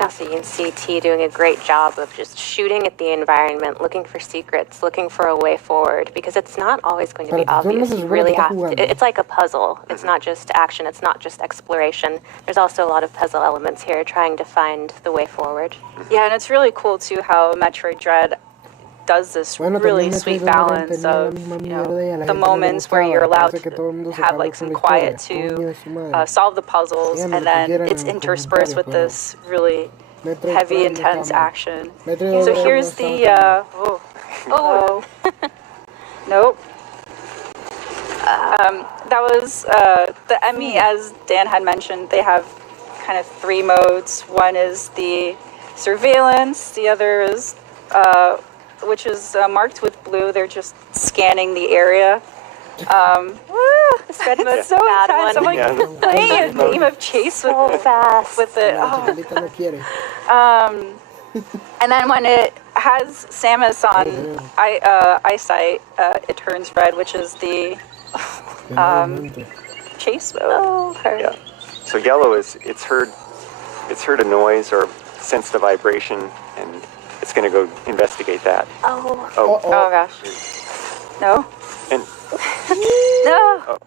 Also, you can see T doing a great job of just shooting at the environment, looking for secrets, looking for a way forward, because it's not always going to be obvious. You really have to. It's like a puzzle. It's not just action. It's not just exploration. There's also a lot of puzzle elements here, trying to find the way forward. Yeah, and it's really cool too how Metroid Dread does this really sweet balance of the moments where you're allowed to have like some quiet to solve the puzzles, and then it's interspersed with this really heavy, intense action. So here's the nope. That was the Emmy, as Dan had mentioned. They have kind of three modes. One is the surveillance. The other is which is marked with blue. They're just scanning the area. This red mode's so intense. I'm like playing a game of chase with it. And then when it has Samus on eyesight, it turns red, which is the chase mode. Yeah. So yellow is it's heard a noise or sensed a vibration, and it's going to go investigate that. Oh gosh. No? And no.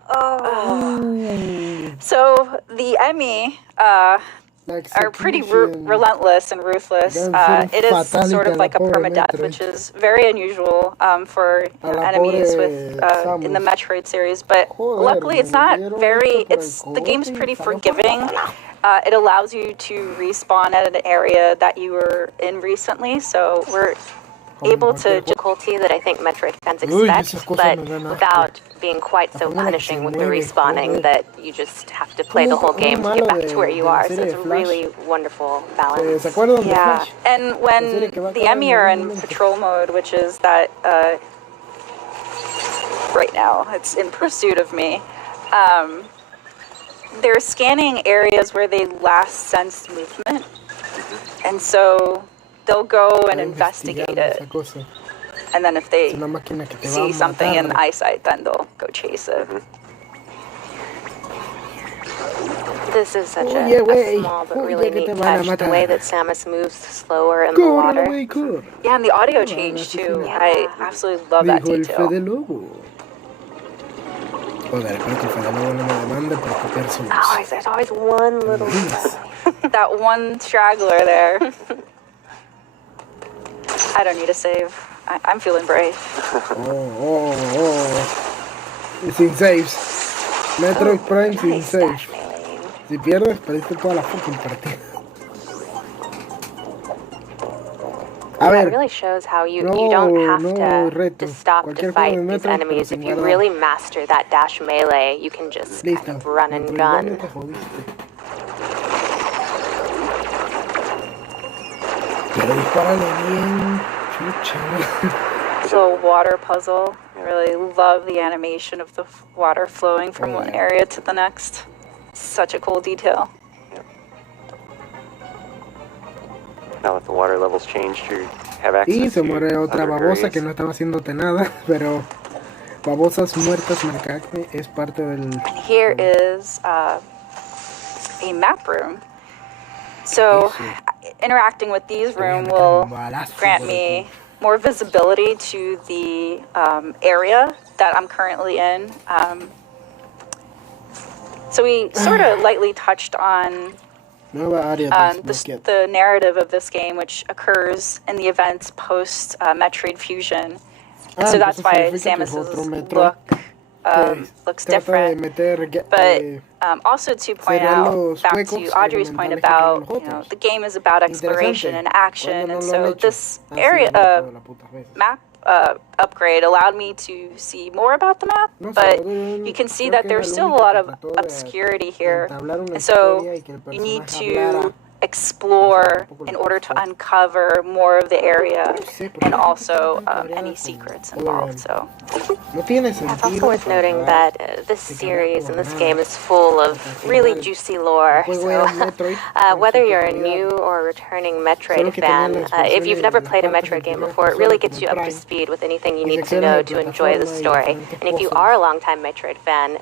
So the Emmy are pretty relentless and ruthless. It is sort of like a permadeath, which is very unusual for enemies with in the Metroid series. But luckily, it's not very. The game's pretty forgiving. It allows you to respawn at an area that you were in recently. So we're able to difficulty that I think Metroid fans expect, but without being quite so punishing with the respawning that you just have to play the whole game to get back to where you are. So it's a really wonderful balance. Yeah, and when the Emmy are in patrol mode, which is that right now, it's in pursuit of me. They're scanning areas where they last sensed movement, and so they'll go and investigate it. And then if they see something in eyesight, then they'll go chase it. This is such a small but really neat touch. The way that Samus moves slower in the water. Yeah, and the audio change too. I absolutely love that detail. There's always one little that one straggler there. I don't need a save. I'm feeling brave. Sin saves. Metroid Prime sin saves. Si pierdes, perdiste toda la fucking partida. It really shows how you don't have to stop to fight these enemies. If you really master that dash melee, you can just kind of run and gun. Little water puzzle. I really love the animation of the water flowing from one area to the next. Such a cool detail. Now that the water levels changed, you have access y se muere to otra other babosa areas. que no estaba haciéndote nada, pero babosas muertas marcacne es parte del... Here is a map room. So interacting with these rooms will grant me more visibility to the area that I'm currently in. So we sort of lightly touched on the narrative of this game, which occurs in the events post Metroid Fusion. And so that's why Samus's look looks different. But also to point out, back to Audrey's point about, the game is about exploration and action, and so this area map upgrade allowed me to see more about the map, but you can see that there's still a lot of obscurity here, and so you need to explore in order to uncover more of the area and also any secrets involved. So it's also worth noting that this series and this game is full of really juicy lore. So whether you're a new or returning Metroid fan, if you've never played a Metroid game before, it really gets you up to speed with anything you need to know to enjoy the story. And if you are a longtime Metroid fan,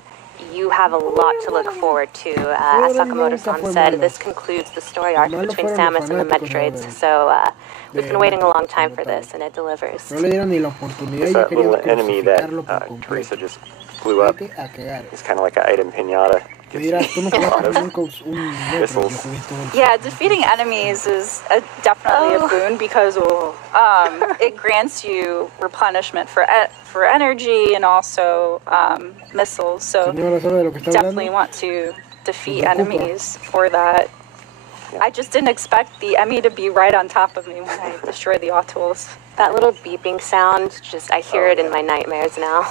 you have a lot to look forward to. As Sakamoto-san said, this concludes the story arc between Samus and the Metroids. So we've been waiting a long time for this, and it delivers. There's that little enemy that Teresa just blew up. It's kind of like an item pinata. Missiles. Yeah, defeating enemies is definitely a boon because it grants you replenishment for energy and also missiles. So definitely want to defeat enemies for that. I just didn't expect the Emmy to be right on top of me when I destroy the Autols. That little beeping sound, I hear it in my nightmares now.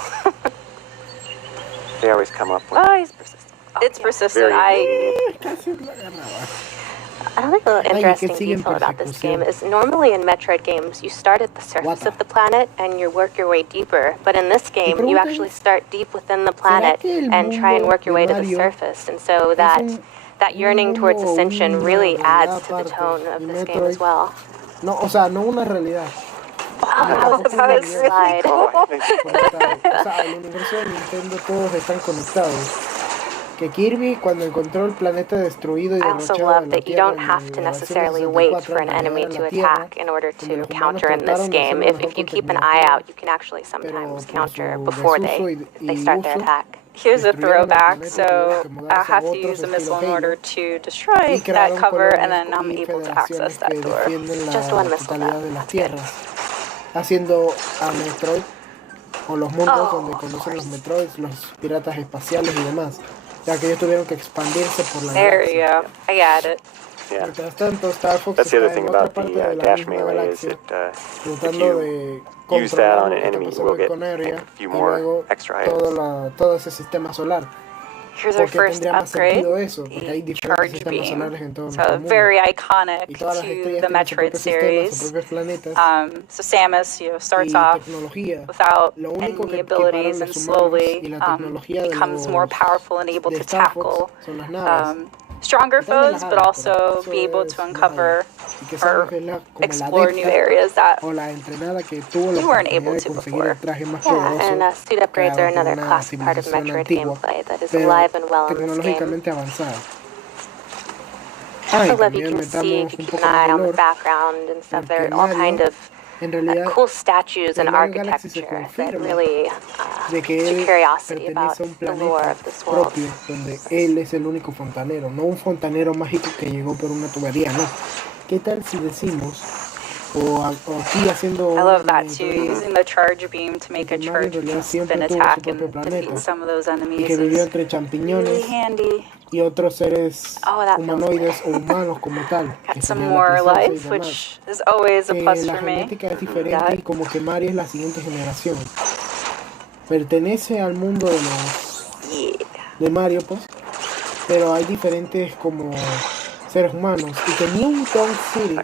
They always come up with. Oh, he's persistent. It's persistent. Another little interesting detail about this game is normally in Metroid games, you start at the surface of the planet and you work your way deeper. But in this game, you actually start deep within the planet and try and work your way to the surface. And so that yearning towards ascension really adds to the tone of this game as well. No, o sea, no una realidad. Oh, that was really cool. O sea, el universo de Nintendo todos están conectados. que Kirby cuando encontró el planeta destruido y I also derrochado love de la that you Tierra don't en have to la versión necessarily de wait 64 for an para enemy llegar a to la Tierra, attack in order como to los humanos counter in this trataron de game. hacerlo If mejor you con keep an eye tecnología, out, you can actually pero sometimes por counter su before desuso they start their uso, attack. Here's a destruyeron el throwback, planeta y tuvieron so que I mudarse a have to otros use a missile estilo in order Halo to destroy y that crearon cover, and colonias then I'm y able to access federaciones that que door. defienden Just la one missile totalidad then. de las That's good. tierras, haciendo a Metroid o los mundos donde Oh, of conocen los course. Metroids, los piratas espaciales y demás, ya que ellos tuvieron que expandirse por la There you galaxia. go. I got it. Yeah. Mientras tanto, Star Fox That's the other está en thing otra about parte the de la dash misma melee is galaxia, that if tratando you de use that controlar on lo an que está enemy, you pasando will get con a Area few y more luego extra items. todo ese sistema solar. Here's our Porque first tendría más upgrade, sentido eso, porque hay the diferentes charge sistemas beam. solares en todo So nuestro mundo. very Y iconic todas las to estrellas the tienen su Metroid propio sistema, sus series. propios planetas So Samus, starts y off tecnología. without Lo único any que equiparan abilities and los humanos y slowly la tecnología de becomes more powerful and able de to Star Fox tackle son las naves. stronger Y también las foes, but alas, pero also eso be able to es más uncover allá. Y que Samus or es como la explore new adepta areas that o la entrenada que tuvo la we weren't oportunidad able de to conseguir before. el traje más Yeah, poderoso and suit upgrades are creado por another una classic part of civilización Metroid antigua, gameplay that is pero alive and well in this game. tecnológicamente avanzada. I Ah, y love you también can see, if metamos you un keep poco an más eye de on the lore, background and stuff, there porque are all Mario, kind of en realidad, cool statues and en Mario Galaxy se architecture that confirma really de que pique your él curiosity about pertenece a un the lore planeta of this world. propio donde él es el único fontanero, no un fontanero mágico que llegó por una tubería, no. ¿Qué tal si decimos, o aquí haciendo I love that una too, teoría, using the charge beam to make a que Mario en charge realidad beam spin siempre tuvo su attack propio and planeta defeat some of those y enemies que vivió is entre really champiñones handy. y otros seres Oh, that feels humanoides o humanos como tal, Got que some sería la more presencia y life, demás? which is always a plus La for me. genética es diferente y como que Mario es la siguiente generación. Pertenece al mundo de los de Mario, pues, pero hay diferentes como seres humanos y que Newton City,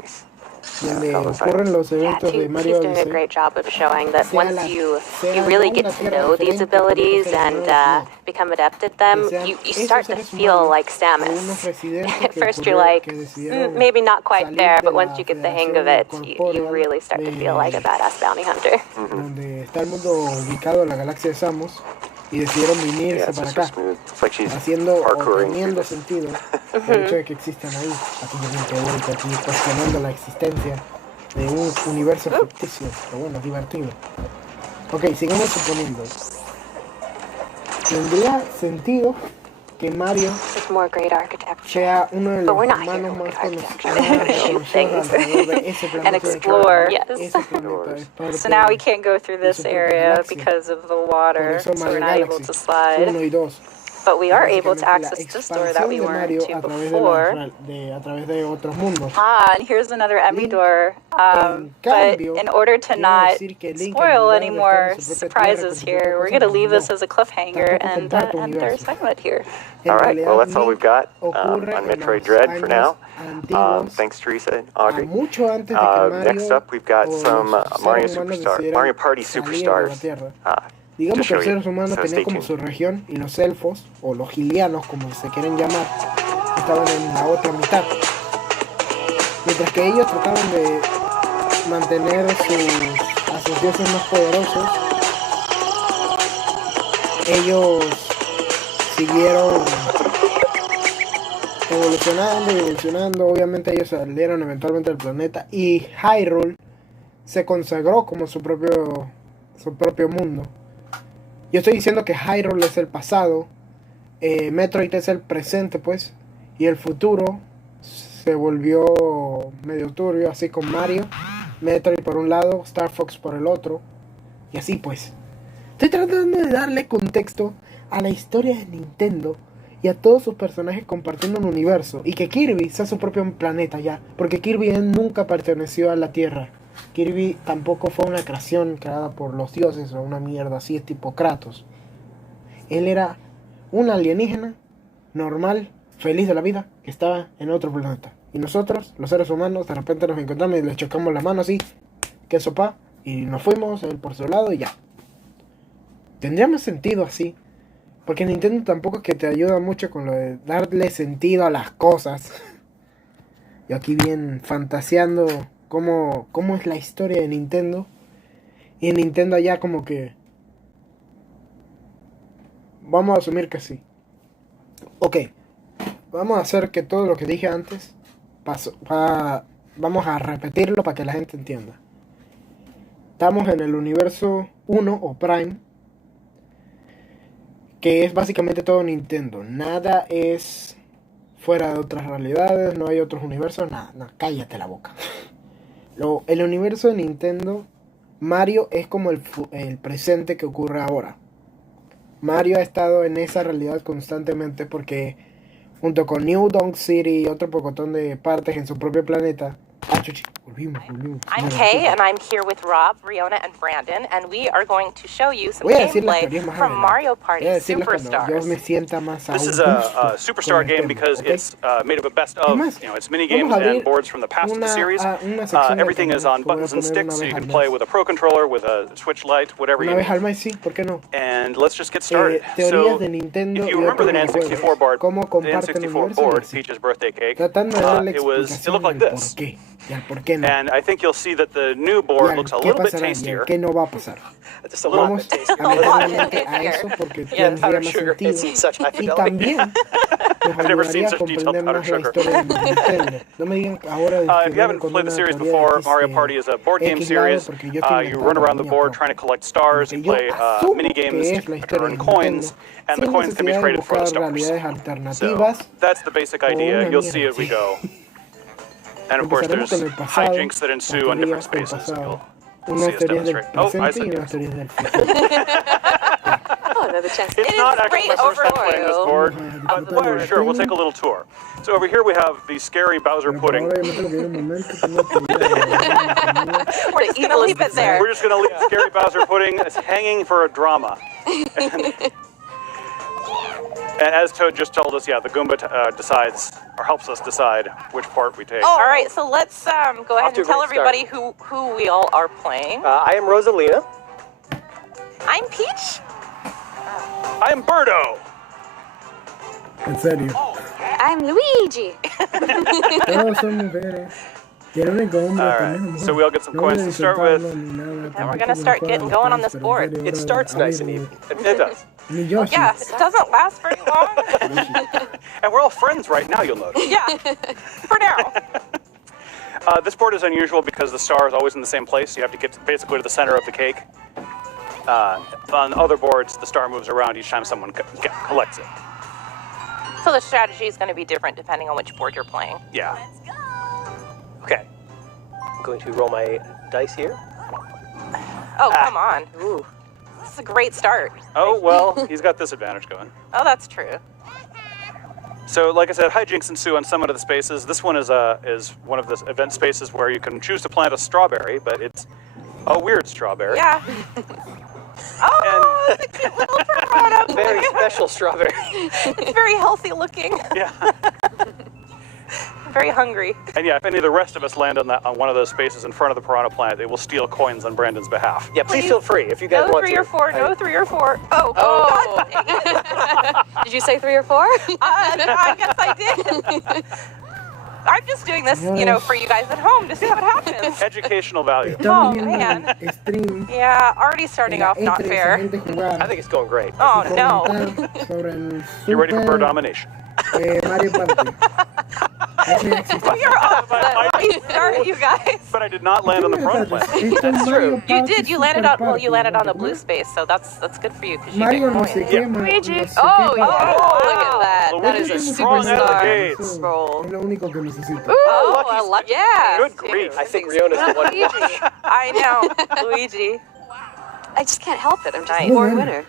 donde ocurren los Yeah, eventos de he's Mario doing a Odyssey, great job of showing that sea once la- you sea really no get una to tierra know these diferente por otros abilities seres and humanos, no. become adept at them, Que sean you esos start to seres feel humanos like o Samus. unos residentes At que first you're ocurrieron- like, que decidieron maybe not quite salir there, de but la once you get the hang of Federación it, you Corporeal really start to feel like a de- badass bounty hunter. donde está el mundo ubicado en la galaxia de Samus y decidieron venirse Yeah, it's para just so acá, smooth. It's like she's haciendo o parkouring teniendo through this. sentido el hecho de que existan ahí. Aquí yo bien teórico, aquí cuestionando la existencia de un universo ficticio, pero bueno, divertido. Ok, sigamos suponiendo. Tendría sentido que Mario It's more great architecture. sea uno de But los we're not here humanos to más look at conocidos architecture. Things. alrededor de ese And planeta. explore. Yes. Ese planeta es parte So now we can't go through de this su propia area galaxia. because of the Por water, eso so Mario we're not able Galaxy to 1 slide. y 2. But we are able to Básicamente la access this door that we expansión de Mario weren't to a través before. a través de otros mundos. Ah, and here's another Emmy door. En But cambio, in order to quiero not decir que Link, en spoil lugar any de estar more en su propia tierra surprises con su propia here, we're cosa, going to leave this no. as a cliffhanger Tampoco and comparto end our universo. segment here. En All right, realidad, well, that's all Link we've got ocurre on en Metroid los Dread for años now. antiguos, Thanks, Teresa and a Audrey. mucho antes de que Mario Next up, we've got o some los Mario seres humanos Superstar, decidieran Mario Party salir de la Superstars. Tierra. To Digamos que show los you. seres humanos So tenían stay como tuned. su región y los elfos, o los gilianos como se quieren llamar, estaban en la otra mitad. Mientras que ellos trataban de mantener a sus dioses más poderosos, ellos siguieron evolucionando. Obviamente ellos salieron eventualmente del planeta y Hyrule se consagró como su propio mundo. Yo estoy diciendo que Hyrule es el pasado, Metroid es el presente, pues, y el futuro se volvió medio turbio, así con Mario, Metroid por un lado, Star Fox por el otro, y así pues. Estoy tratando de darle contexto a la historia de Nintendo y a todos sus personajes compartiendo un universo, y que Kirby sea su propio planeta ya, porque Kirby nunca perteneció a la Tierra. Kirby tampoco fue una creación creada por los dioses o una mierda así, es tipo Kratos. Él era un alienígena normal, feliz de la vida, que estaba en otro planeta. Y nosotros, los seres humanos, de repente nos encontramos y le chocamos la mano así, que sopa, y nos fuimos, él por su lado y ya. Tendría más sentido así, porque Nintendo tampoco es que te ayuda mucho con lo de darle sentido a las cosas. Y aquí bien fantaseando cómo es la historia de Nintendo. Y en Nintendo allá como que... Vamos a asumir que sí. Ok, vamos a hacer que todo lo que dije antes vamos a repetirlo para que la gente entienda. Estamos en el universo 1 o Prime, que es básicamente todo Nintendo. Nada es fuera de otras realidades, no hay otros universos, nada, cállate la boca. El universo de Nintendo, Mario es como el presente que ocurre ahora. Mario ha estado en esa realidad constantemente porque junto con New Donk City y otro pocotón de partes en su propio planeta. I'm Kay, and I'm here with Rob, Riona, and Brandon, and we are going to show you some gameplay from Mario Party Superstars. This is a Superstar game because it's made of a best of, it's mini games and boards from the past of the series. Everything is on buttons and sticks, so you can play with a Pro Controller, with a Switch Lite, whatever you need. And let's just get started. So, if you remember the N64 board, Peach's birthday cake, it looked like this. And I think you'll see that the new board looks a little bit tastier. Just a little bit tastier. Powdered sugar. It's such high fidelity. I've never seen such detailed powdered sugar. If you haven't played the series before, Mario Party is a board game series. You run around the board trying to collect stars. You play mini games to earn coins, and the coins can be traded for the stars. So that's the basic idea. You'll see as we go. And of course, there's hijinks that ensue on different spaces. You'll see us demonstrate. Oh, I said It's not actually my first time playing this board, but sure, we'll take a little tour. So over here we have the scary Bowser pudding. We're just going to leave it there. We're just going to leave scary Bowser pudding. It's hanging for a drama. And as Toad just told us, the Goomba decides, or helps us decide, which part we take. All right, so let's go ahead and tell everybody who we all are playing. I am Rosalina. I'm Peach. I'm Birdo. En serio. I'm Luigi. Todos son mujeres. Alright, so we all get some coins to start with. And we're going to start getting going on this board. It starts nice and even. It does. Yeah, it doesn't last very long. And we're all friends right now, you'll notice. Yeah, for now. This board is unusual because the star is always in the same place. You have to get basically to the center of the cake. On other boards, the star moves around each time someone collects it. So the strategy is going to be different depending on which board you're playing. Yeah. Okay. I'm going to roll my dice here. Oh, come on. Ooh. This is a great start. Oh, well, he's got this advantage going. Oh, that's true. So, like I said, hijinks ensue on some of the spaces. This one is one of the event spaces where you can choose to plant a strawberry, but it's a weird strawberry. Yeah. Oh, it's a cute little piranha. Very special strawberry. It's very healthy looking. Yeah. Very hungry. And yeah, if any of the rest of us land on one of those spaces in front of the piranha plant, they will steal coins on Brandon's behalf. Yeah, please feel free if you guys want to. No 3 or 4. No 3 or 4. Oh God. Did you say 3 or 4? I guess I did. I'm just doing this, for you guys at home to see how it happens. Educational value. Oh, man. Yeah, already starting off not fair. I think it's going great. Oh, no. You ready for bird domination? Mario Party. You're off the start, you guys. But I did not land on the piranha plant. That's true. You did. You landed on the blue space, so that's good for you because you get coins. Luigi. Oh, look at that. That is a superstar roll. Oh, I like yeah. Good grief. I think Riona's the one to watch. I know. Luigi. I just can't help it. I'm just a bored winner.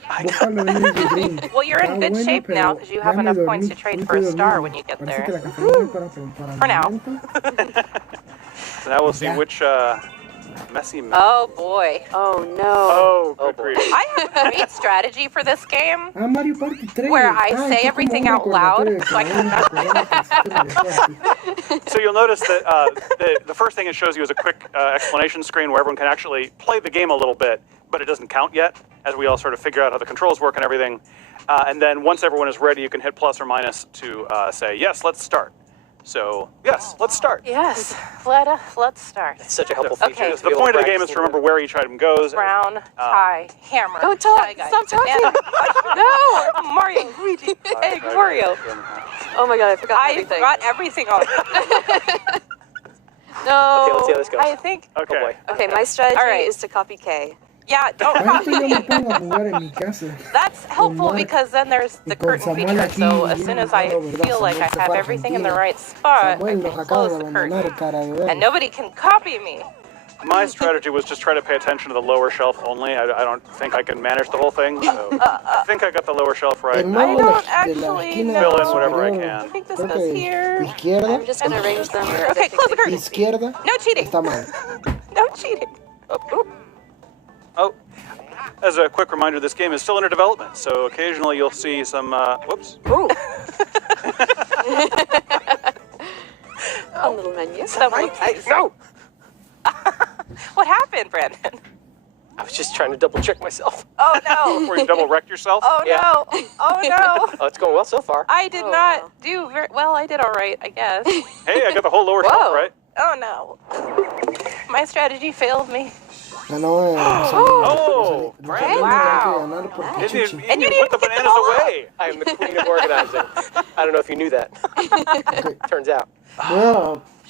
Well, you're in good shape now because you have enough points to trade for a star when you get there. For now. So now we'll see which messy mess. Oh, boy. Oh, no. Oh, good grief. I have a great strategy for this game where I say everything out loud so I can So you'll notice that the first thing it shows you is a quick explanation screen where everyone can actually play the game a little bit, but it doesn't count yet, as we all sort of figure out how the controls work and everything. And then once everyone is ready, you can hit plus or minus to say, yes, let's start. So, yes, let's start. Yes, let's start. It's such a helpful feature. Okay. The point of the game is to remember where each item goes. Brown, tie, hammer. Don't talk. Shy Guy. Stop talking. No! Mario, Luigi, egg, Wario. Oh my god, I forgot I everything. forgot everything on No. Okay, let's see how this goes. I think. Okay. Oh boy. Okay, my strategy All right. is to copy K. Yeah, don't Ahorita copy yo me me. pongo a jugar en mi casa. That's helpful Mark because then there's the y con curtain Samuel feature. aquí So as bien soon as I enojado, ¿verdad? feel like I Samuel se have fue a everything in the Argentina. right spot, I Samuel nos can acaba close de the abandonar, curtain. cara de ver. And nobody can copy me. My strategy was just try to pay attention to the lower shelf only. I don't think I can manage the whole thing, so I think I got the lower shelf right. El mago de don't la actually esquina Fill in whatever I superior, can. I think this creo goes que here. izquierda, I'm just gonna arrange them. Okay, close the curtain. izquierda No cheating. está mal. No cheating. Oh, as a quick reminder, this game is still under development, so occasionally you'll see some, whoops. Ooh. Fun little menu. No! What happened, Brandon? I was just trying to double check myself. Oh no. Where you double wrecked yourself? Oh Yeah. no. Oh no. Oh, it's going well so far. I did not do very well. I did all right, I guess. Hey, I got the whole lower shelf right. Oh no. My strategy failed me. Ganó Oh, Brandon. Wow. And you didn't put the bananas away. I am the queen of organizing. I don't know if you knew that. Turns out.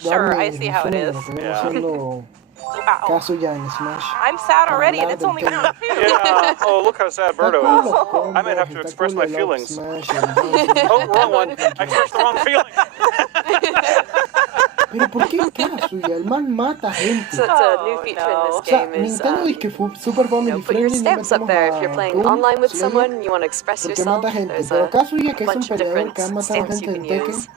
Sure, I see how it is. Haciendo Wow. caso ya en Smash. I'm sad already, and it's only round 2. Yeah. Oh, look how sad Berto is. I might have to express my feelings. Oh, wrong one. I expressed the wrong feeling. Pero ¿por qué Kazuya? El man mata gente. So it's a new feature in this game is Nintendo dice que fue Super Family put your friendly. stamps up there if you're playing online with someone and you want to express Porque yourself. mata gente. There's Pero a Kazuya, que es un bunch of peleador different que ha matado stamps gente you en can Tekken. use.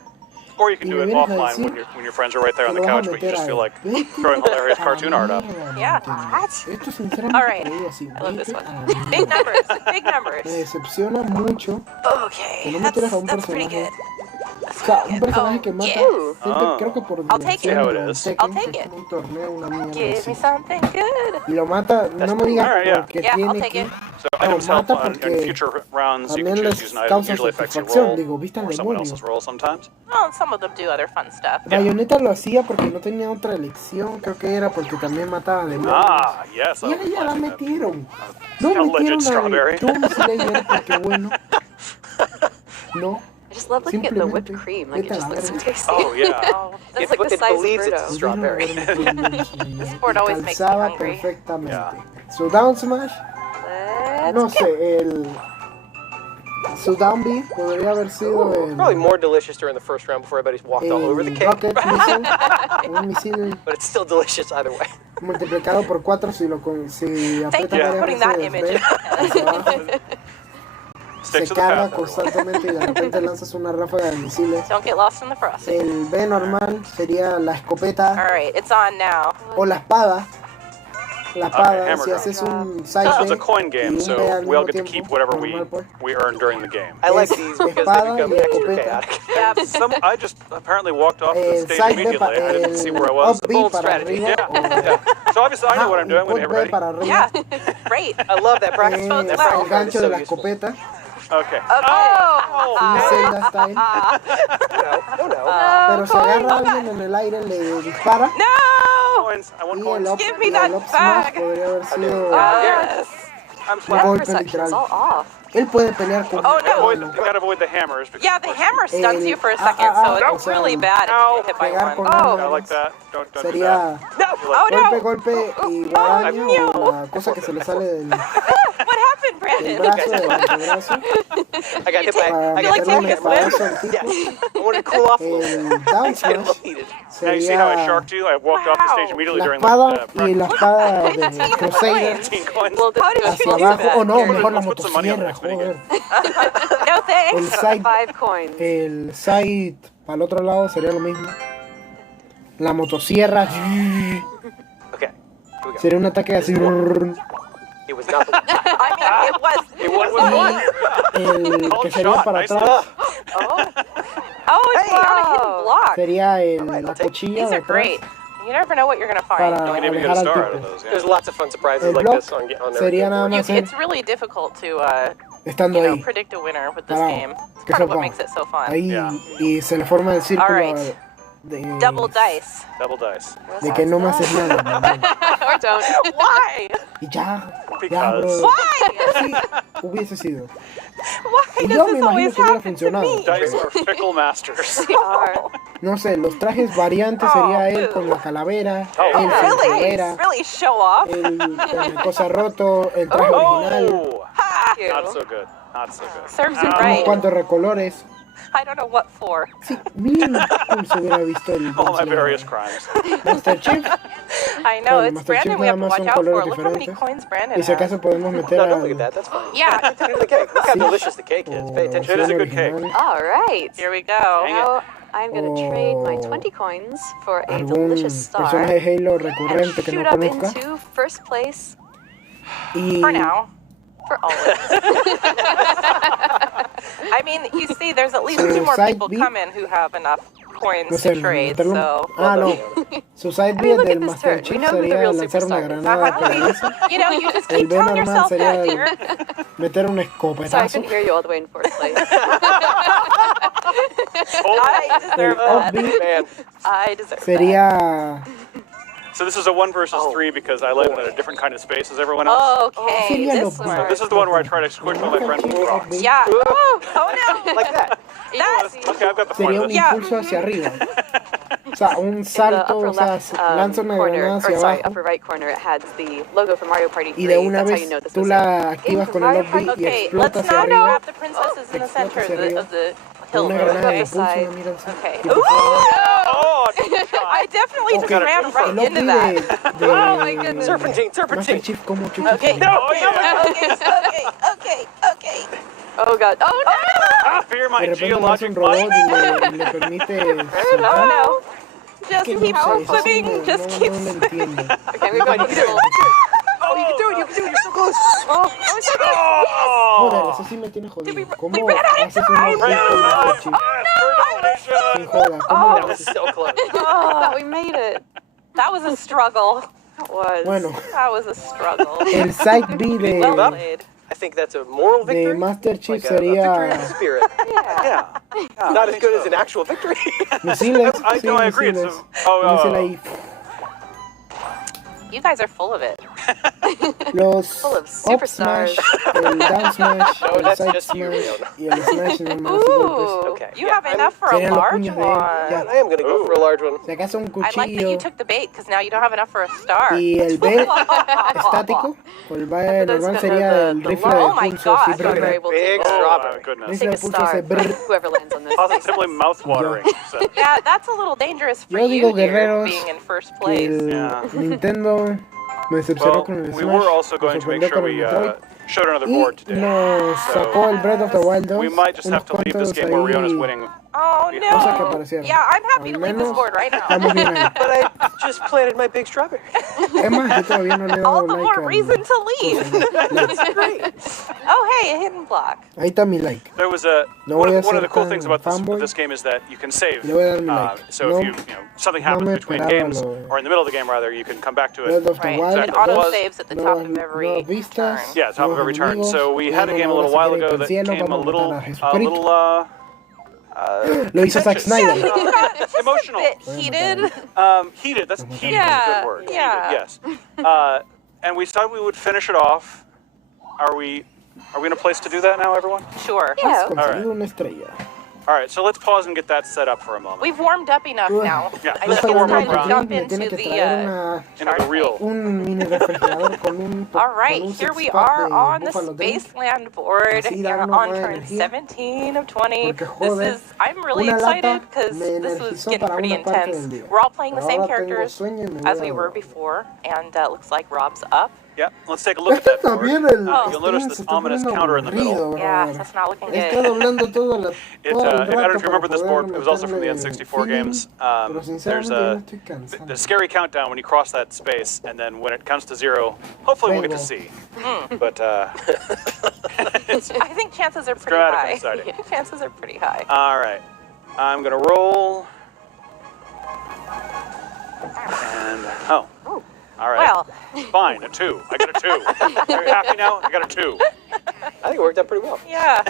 Or you can do it Y me vienes a offline decir when your friends are right there on que the lo vas couch, a but you meter just a feel like vete throwing hilarious a cartoon art up. Yeah. Esto sinceramente All right. te digo así. I love this vete one. a la Big mierda. numbers. Big numbers. Me decepciona mucho Okay. que no metieras a un That's pretty personaje. good. O sea, un personaje que mata gente, creo que por I'll take diversión it. en See I'll Tekken, take que it. es como un torneo, una mierda Give así. me something good. Y lo mata, no me digas Alright, yeah. porque Yeah, I'll tiene take que... it. So No, items help mata on in porque future rounds. You can también choose les to use an item. causa Usually affects your satisfacción. roll Digo, viste al or someone demonio. else's roll sometimes. Well, some of them do other fun stuff. Bayonetta lo hacía porque no tenía otra elección, creo que era porque también mataba demonios. Ah, yes. Y ahora ya la metieron. No Alleged metieron a strawberry. Tomb Slayer porque bueno. No. I just love looking at the whipped cream. Like it just looks so tasty. Oh, yeah. That's like the size of believes it's Birdo. strawberry. This board always makes me Calzaba hungry. perfectamente. Su down smash, no sé, el... Su down B podría haber sido el... Probably more delicious during the first round before everybody's walked all over the cake. rocket missile, un misil But it's still delicious either way. multiplicado por 4 si lo si Thank aprieta you for varias putting that veces image B in. hacia abajo, Stick se to the carga path, everyone. constantemente y de repente lanzas una ráfaga de misiles. Don't get lost in the frosting. El B normal sería la escopeta All right, it's on now. o la espada. La espada, hammer si throw. haces un side This is a B coin y game, un so B al we all mismo get to tiempo, keep whatever normal, pues. we earn during the game. I like Es these because they espada become y extra escopeta. chaotic. Yeah. I just apparently walked off the El stage side B immediately. I didn't see where I was. up B bold para strategy. arriba Yeah. So obviously I know what I'm doing when un you're B ready. para arriba. Yeah. Great. I love that practice. El That practice card is gancho de so la useful. escopeta. Okay. Oh. Sí, Zelda style. No. Pero si agarra a alguien en el aire, le dispara. No. Coins. I want Y el coins. up, Give me y that el up smash bag. podría haber sido Yes. I'm un sorry. golpe Perception's literal. all off. Él puede pelear con Oh, no. You gotta avoid the hammers. because- Yeah, the hammer stuns you for a second, so it's really bad if you get hit by pegar con one. hammer. I like that. Don't do Sería that. Oh no. golpe y guadaña o la cosa que se le sale del What happened, Brandon? brazo, del antebrazo, I got hit by. para I feel like meterle un taking a swim? espadazo al tipo. Yes. I wanted to cool off a little bit. El down I smash got heated. Now you see how I sería sharked you? I walked off the stage immediately la during the espada y practice. la espada de Crusader 15 coins. Well, How did you hacia do abajo. that? Oh no, Gary? mejor la Let's put some money on the motosierra, next minigame. joder. No El thanks. side, 5 coins. el side para el otro lado sería lo mismo. La motosierra Okay. Here we go. sería un ataque así. It was not the I mean, It was the one. El que sería shot, para nice atrás Oh, it's not a hidden block. sería la cuchilla These de are atrás great. You never know what you're gonna find. para You can even get alejar a al star out of tipo. those. There's Yeah. lots of fun surprises El like block this on their sería nada más It's really difficult to estando ahí, predict a winner with this parado, game. It's que part of what sepa, makes it so fun. ahí Yeah. y se le forma el círculo All right. Double dice. Double dice. De que no me haces nada. Or don't. Why? Y ya, Because. bro. Why? Sí, hubiese sido. Why Y does yo this me imagino always que hubiera happen to funcionado. me? Dice are fickle masters. They are. No sé, los trajes variantes sería él con la calavera, él sin calavera, Really show off. él con el cosa roto, el traje original, Oh! Not so good. Not so good. Serves him unos right. cuantos recolores. I don't know what for. Sí, bien cool se hubiera visto el All my various crimes. Master Chief. I know, Bueno, it's Master Brandon Chief we have nada to más watch son out for. colores Look how many diferentes. coins Brandon Y si has. acaso podemos meter No, don't look al... at that. That's fine. Yeah. Continue to the cake. Look how Sí. delicious the cake is. Pay attention. It is a good cake. All right. Here we go. Now I'm going to trade my 20 coins for a delicious star. Personaje Halo And recurrente que no shoot up conozca. into first place Y For now. for always. I mean, you see, there's at least Su 2 more side people B. coming who have enough coins no sé, to trade, meterlo... so... Ah, no. Su side B look del at this Master turret. We Chief know who the sería real lanzar una superstar is. granada pegadiza. You know, you just El keep B telling normal yourself that, sería dear. meter un So I escopetazo. can hear you all the way in fourth place. I deserve El that. B Man, I deserve that. sería... So this is a 1 versus 3 because I landed in a different kind of space as everyone else. Okay, Sería lo this B. one. This is the one where I try to squish all my friends with rocks. Yeah. Oh no. like that. That's... Okay, I've got the point Sería of un this. Yeah. impulso hacia arriba. O sea, un In the salto, upper o sea, left lanza una corner, granada or hacia sorry, abajo upper right corner, it has the logo for Mario Party 3. y de una That's how vez you know this tú was la activas con el Mario up Party. B y Okay, explota let's hacia now arriba. have the princesses in the center hacia arriba. of the hill. Una granada de Okay. impulso, mira así. Okay. Tipo, Ooh! Oh, I definitely just Okay. ran right el up into B that. de Oh my goodness. Serpentine, Master serpentine. Chief, ¿cómo chupas? Okay. Oh, yeah. Okay. Oh god. Oh no! Ah, fear De my repente nace geologic un robot mind. y le permite Oh saltar. no. Just Que no keep sé, eso sí flipping. no, Just no, keep no lo entiendo. Okay, we've got people. Oh, you can do it. You can do it. You're so close. Joder, eso sí me tiene jodido. ¿Cómo ran out of haces un time. up B con Master Chief? Sin joda, ¿cómo lo That was haces? so close. I thought we made it. That was a struggle. That was. Bueno, That was a struggle. el side B Well de, played. I think that's a moral de victory. Master Chief Like a victory sería in spirit. Yeah. Yeah. Not as good as an actual victory. misiles. I Sí, know, I agree. It's misiles. a, Misil ahí. You guys are full of it. Los Full of up superstars. smash, el down smash, No, el that's side just you, smash Leona. y el smash normal sin golpes. Ooh. Okay. You Yeah, have enough for a Serían los large puños de él. one. Ya. I am going to go for a large one. Si acaso un I like that you cuchillo took the bait because now you don't have enough for a star. y el B estático, o el B normal sería el rifle de Oh my pulso. gosh, Sí, you're brr, We're able to Big Oh, my strawberry. goodness. rifle take de a pulso hace star brr. for whoever lands on this. Positively mouth-watering. So. Yeah, that's a little dangerous for Yo you digo, here, guerreros, being in first que place. el Yeah. Nintendo me decepcionó Well, con el we Smash, were also me going to make sorprendió sure con el we Metroid showed another y board today. nos sacó el Breath of the Wild 2, We might just have unos to leave this cuantos game where Riona's ahí winning. Oh cosas que no. aparecieron. Yeah, I'm happy Al to leave this menos board right now. estamos bien ahí. But I just planted my big strawberry. Es más, yo todavía no le he dado All the like more al- reason to leave. That's great. Oh, hey, a hidden block. Ahí está mi like. There was a No one voy a of the ser cool tan things about fanboy. this game is that you can save. Le voy a dar mi like. So No- if you know something no happens me between esperaba games lo- or in the middle of the game rather, you can come back to it. Breath of the Right, Wild, it auto was- saves at the top nuevas, of every nuevas vistas, turn. Yeah, top of nuevos every turn. enemigos, So we had a nuevas game a little nuevas while series ago del that cielo, came a vamos a little, matar a Jesucristo. Lo hizo Zack contentious. Snyder. Emotional. Bit heated. Heated. That's heated. Yeah, Is a good word. yeah. Heated, yes. And we thought we would finish it off. Are we in a place to do that now, everyone? Sure. Has Yeah. conseguido una estrella. All right. So let's pause and get that set up for a moment. We've warmed up enough now. Yeah, I let's think warm it's up time to round. jump Me tiene into que the traer una, Into the real. un mini refrigerador con un All right, con un here we six-pack are de on the Buffalo Drink. Spaceland board Así here darnos on más turn energía. 17 of 20. Porque, joder, I'm really una excited lata because me this was energizó getting para pretty una parte intense. del día. We're all playing the Pero same ahora tengo characters sueño y me voy as a we were dormir. before, and looks like Rob's up. Yeah. Let's take a look at Este that board. también el You'll notice stream this se está ominous poniendo counter in the middle. aburrido, Yeah, brother. that's not looking Está good. doblando todo la, It, todo el I don't know rato if you remember para this poder board. It was also from the meterle N64 feeling, games. pero There's sinceramente a ya estoy cansado. the scary countdown when you cross that space, and then when it comes to 0, hopefully we'll get to see. But it's I think chances are pretty dramatic high. and exciting. Chances are pretty high. all right. I'm gonna roll. And all right. Well, Fine, a 2. I got a 2. Are you happy now? I got a 2. I think it worked out pretty well. yeah,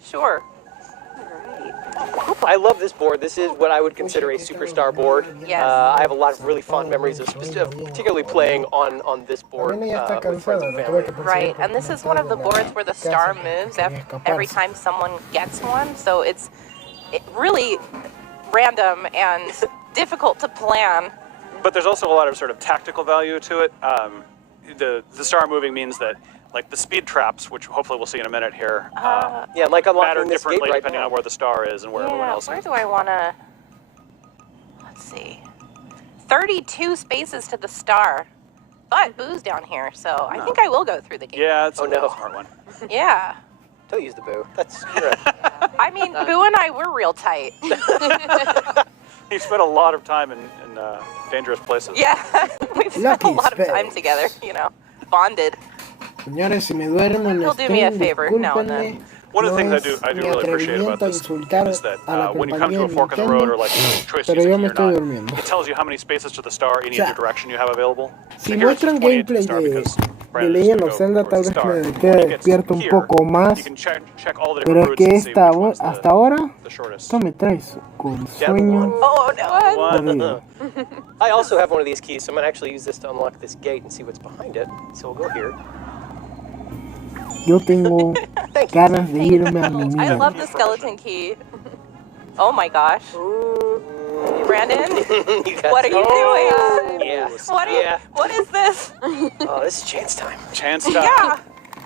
sure. I love this board. This is what I would consider a superstar board. Yes. I have a lot of really fond memories of particularly playing on this board with friends and family. Right, and this is one of the boards where the star moves every time someone gets one, so it's really random and difficult to plan. But there's also a lot of sort of tactical value to it. The star moving means that, like the speed traps, which hopefully we'll see in a minute here, yeah, like matter unlocking this gate differently right depending now. on where the star is and where everyone else Where is. do I want to... Let's see. 32 spaces to the star. But Boo's down here, so I think I will go through the gate. Yeah, it's a smart one. Yeah. Don't use the Boo. That's right. I mean, Boo and I were real tight. You spent a lot of time in dangerous places. Yeah, we've spent a lot of time together, you know, bonded. Señores, si me duermo en He'll do me a favor now and then. One of the things I do really appreciate about this is that when you come to a fork in the road or like choice to use it or not, it tells you how many spaces to the star in either direction you have available. Si muestran gameplay de Legend of Zelda, tal vez me quede despierto un poco más. Pero es que hasta ahora, esto me trae con sueño. Oh, no. I also have one of these keys, so I'm going to actually use this to unlock this gate and see what's behind it. So we'll go here. Yo tengo ganas de irme a mi I mierda. love the skeleton key. Oh my gosh. Brandon, what are you doing? Yeah. What is this? Oh, this is chance time. Chance time. Yeah.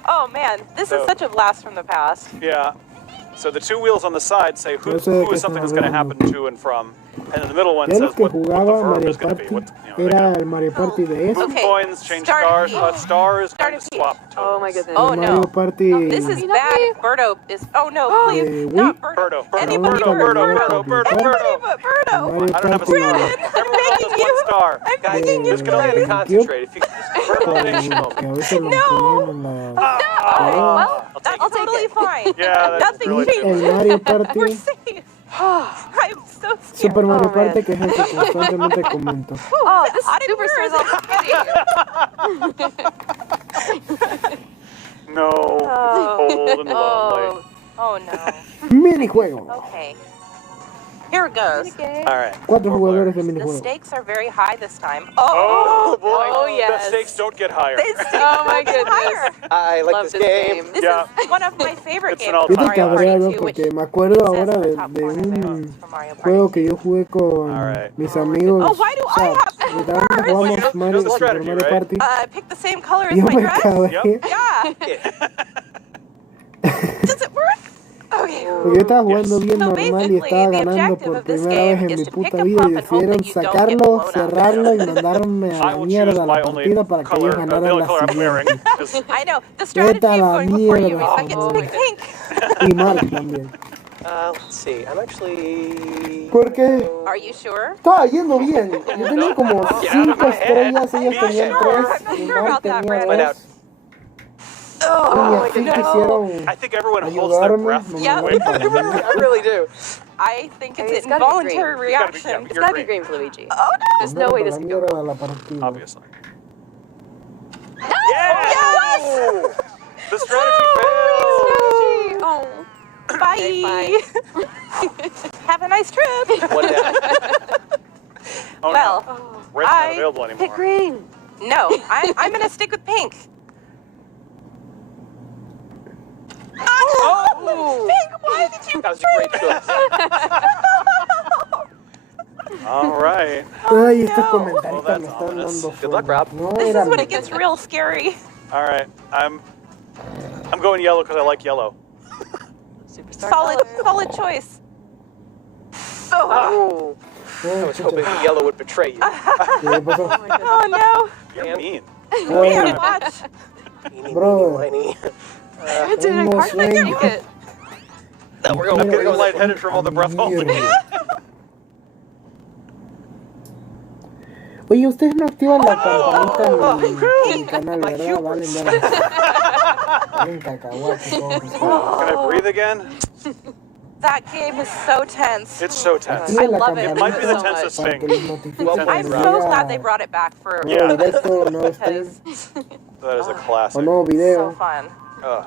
Oh man, this is such a blast from the past. Yeah. So the two wheels on the side say who is something that's going to happen to and from, and then the middle one Ya says los que what the jugaba verb Mario is going to be. Party era el Mario Party de eso. Move coins, change stars, stars, and swap. Oh my goodness. Oh no. Mario Party. This is bad. Birdo is. Oh no, please. Not Birdo. Anybody but Birdo. Anybody but Birdo. I don't have a star. Everyone has one star. I'm begging you. Just going to concentrate. If you Que a veces lo ponían en la... Well, that's totally fine. Yeah, that's Nothing really changes. El Mario Party, We're safe. I'm so scared. Super Mario Party, que es el que constantemente comento. Oh, this superstar is all sweaty. No, it's cold and lonely. Oh no. Minijuego. Okay. Here it goes. All right. 4 jugadores de The minijuego. stakes are very high this time. Oh boy. Oh, yes. The stakes don't get higher. Oh my goodness. I like Love this game. This is one of my favorite It's an games. all-time Fíjate que Mario habré Party algo 2, which porque me acuerdo says ahora in the de top un corner for Mario Party. juego que yo jugué con Alright. mis amigos. Oh, why do I have to literalmente jugamos Mario, the Super strategy, Mario right? Party. Pick the same color as Y yo my me dress? acabé. Yeah. Does it work? Okay. Porque yo estaba jugando bien So normal y estaba basically, the ganando objective por of this primera vez game en is mi to puta pick a vida pup y and hope decidieron that you don't get sacarlo, blown up. cerrarlo y mandarme a I la will mierda choose la my only partida para que ellos color, ganaran the la color I'm wearing. siguiente. 'cause I know. The strategy Vete a is la going before you. mierda. I get to pick pink. Y Mark también. Let's see. I'm actually... Porque Are you sure? estaba yendo bien. Yo tenía como 5 estrellas, ellos tenían 3 y Mark tenía 2. Oh, Y así quisieron I think everyone holds their ayudarme. breath. Yeah. Wait for it. I really do. I think it's It's an gotta be involuntary green. reaction. It's gotta be green for Luigi. Oh no! There's no way this la can go mierda wrong. de la partida. Obviously. Yes! The strategy failed. Oh. Bye. Have a nice trip. One down. Oh, Well, no. Red's not available anymore. Pick green. no, I'm gonna stick with pink. Oh! Pink, why did you That was a great choice. All right. Ay, estos comentarios Well, me that's están ominous. dando Good luck, Rob. No, This era is when it gets real scary. All right. I'm going yellow because I like yellow. Superstar. Solid choice. Oh. I was hoping the yellow would betray you. ¿Qué pasó? Oh no. You're mean. Man, watch. Bro. Whiny. Didn't tengo I sueño. make it? No, we're I'm going. getting lightheaded from all the breath holding. Oye, ustedes no activan la campanita en mi canal, ¿verdad? Vale, ya. Bien cacahuate, todos ustedes. Can I breathe again? That game is so tense. It's so tense. Activen la love it. It might be the So tensest para que thing. les notifique Well, cuando I'm so llega glad they brought it back for Yeah. directo, no stream, because That is a o classic. no so video. fun. Ugh.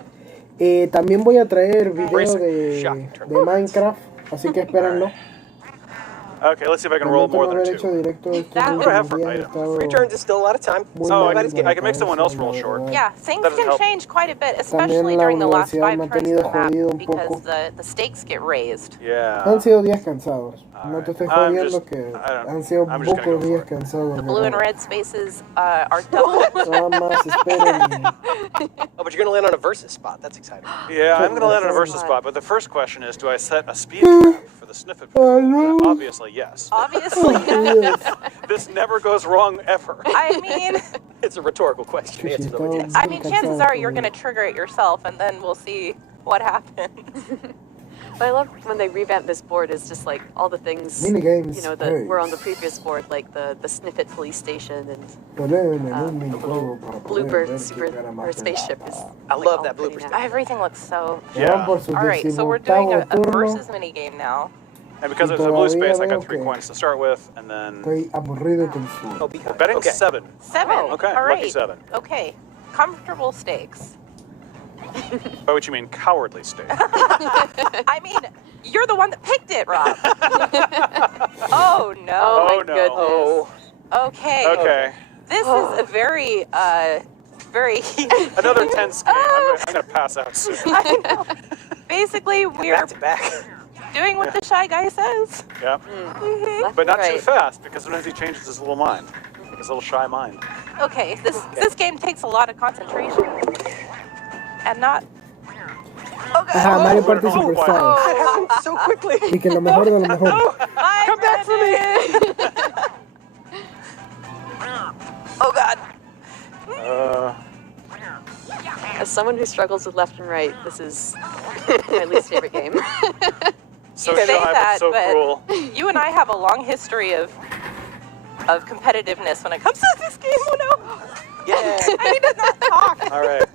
También voy a traer video Racing. de Shock. Turn. Minecraft. Así que espérenlo. Okay, let's see if I can roll more than 2. What do I have for items? 3 turns is still a lot of time. Oh, I can make someone else roll short. Yeah, things That doesn't can help. change quite a bit, especially during the last 5 turns of the map, because the stakes get raised. Yeah. Han sido días cansados. No te estoy I'm jodiendo just- que I don't- han sido I'm just gonna pocos go días cansados. The blue and red spaces are double. Nada más esperen. Oh, but you're gonna land on a versus spot. That's exciting. Yeah, I'm going to land on a versus spot, but the first question is, do I set a speed value for the snippet? Obviously, yes. Obviously. This never goes wrong ever. I mean, It's a rhetorical question. Answer though, yes. I mean, chances are you're going to trigger it yourself, and then we'll see what happens. But I love when they revamp this board is just like all the things, Minigames, you know, that were on the previous board, like the Snippet police station and Bluebird super spaceship is. I love that Bluebird. Everything looks so. Yeah. All right, so we're doing a versus mini game now. And because it's a blue space, I got 3 coins to start with, and then Estoy aburrido con su. Oh, be kind. betting Okay. 7. 7. Okay, All right. lucky 7. Okay, comfortable stakes. By which you mean cowardly state. I mean, you're the one that picked it, Rob. Oh no. Oh, no. Goodness. Okay. Okay. This is a very, very. Another tense game. I'm going to pass out soon. I know. Basically, we're Back to back. doing what the shy guy says. Yeah. Left But not and too right. fast, because sometimes he changes his little mind. His little shy mind. Okay, this game takes a lot of concentration, and not. Ajá, Mario Party Superstars. It happened so quickly. Y que lo mejor de lo mejor. Come back for me. Oh God. As someone who struggles with left and right, this is my least favorite game. So You say shy, that, but so but cruel. you and I have a long history of competitiveness when it comes to this game. Oh no. Yeah. I need to not talk. All right.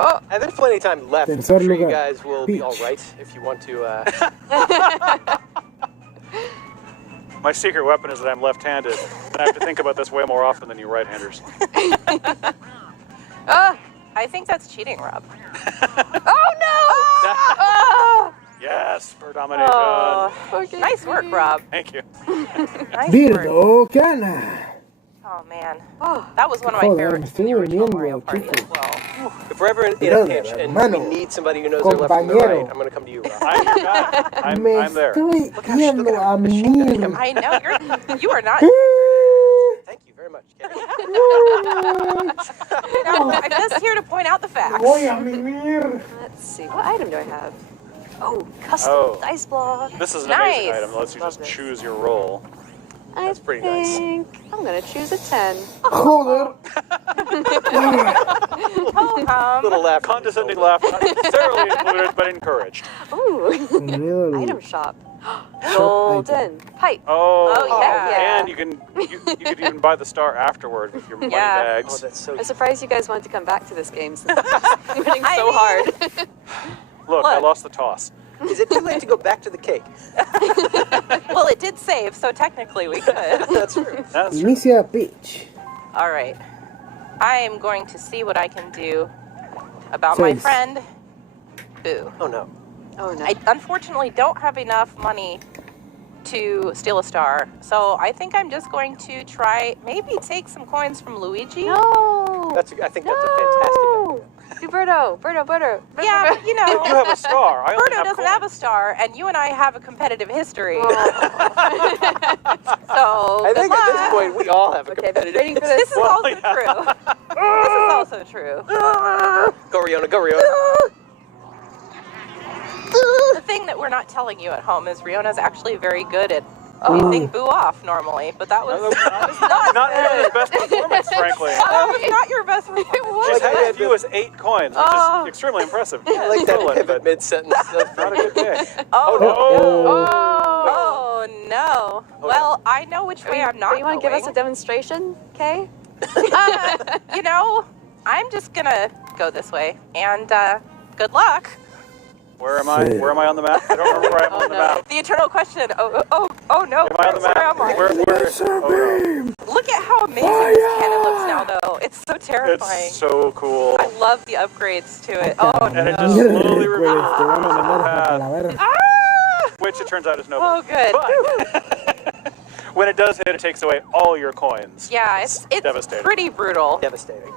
Oh, and there's plenty of time left. I'm Tercer sure you lugar. guys will be Peach. all right if you want to. My secret weapon is that I'm left-handed, and I have to think about this way more often than you right-handers. I think that's cheating, Rob. Oh no! Oh! Yes, for domination. Oh, okay. Nice work, Rob. Thank you. Nice work. Birdo Cana. Oh man, that was one of my Joder, me favorites estoy from the original Mario durmiendo, Party chico. as well. If we're ever in a Brother, pinch and hermano, we need somebody who knows their left from their compañero. right, I'm going to come to you, Rob. I'm your guy. Me I'm there. estoy yendo a mí. I know you are not. Thank you very much, Kenny. I'm just here to point out the facts. Voy a mimir. Let's see, what item do I have? Oh, custom dice block. This is an Nice. amazing item that lets you just choose your roll. That's pretty nice. I'm gonna choose a 10. Joder. Little laugh. Condescending laugh, not necessarily included, but encouraged. Ooh, item shop. Golden pipe. Oh, yeah. and you could even buy the star afterward with your money Yeah. bags. Oh, that's so I'm surprised you guys wanted to come back to this game since I'm winning so hard. Look, I lost the toss. Is it too late to go back to the cake? Well, it did save, so technically we could. That's true. That's true. Inicia Peach. All right. I am going to see what I can do about my Seis. friend, Boo. Oh, no. Oh no. I unfortunately don't have enough money to steal a star, so I think I'm just going to try maybe take some coins from Luigi. No. I think that's a fantastic idea. Do Birdo. Yeah, but you know, You have a star. I only Birdo have doesn't coins. have a star, and you and I have a competitive history. So I think good at this luck. point we all have a Okay, but competitive. waiting for This this. is also true. This is also true. Go, Riona, go, Riona. The thing that we're not telling you at home is Riona's actually very good at chasing Boo off normally, but that was Not even his best performance, frankly. that was not your best performance. She's had as few as 8 coins, which is extremely impressive. I like that Stolen, pivot but mid-sentence. not a good day. Oh, Oh, no. Well, I know which way I'm not You want to give us a going. demonstration, Kay? You know, I'm just gonna go this way, and good luck. Where am I? Where am I on the map? I don't remember where I am on the map. The eternal question. Oh, Oh no, Am I on the map? where am I? Look at how amazing Fire! this cannon looks now, though. It's so terrifying. It's so cool. I love the upgrades to it. Oh And no. it just slowly reveals the path, which it turns out is no. Oh good. But when it does hit, it takes away all your coins. Yeah, it's devastating. pretty brutal. Devastating.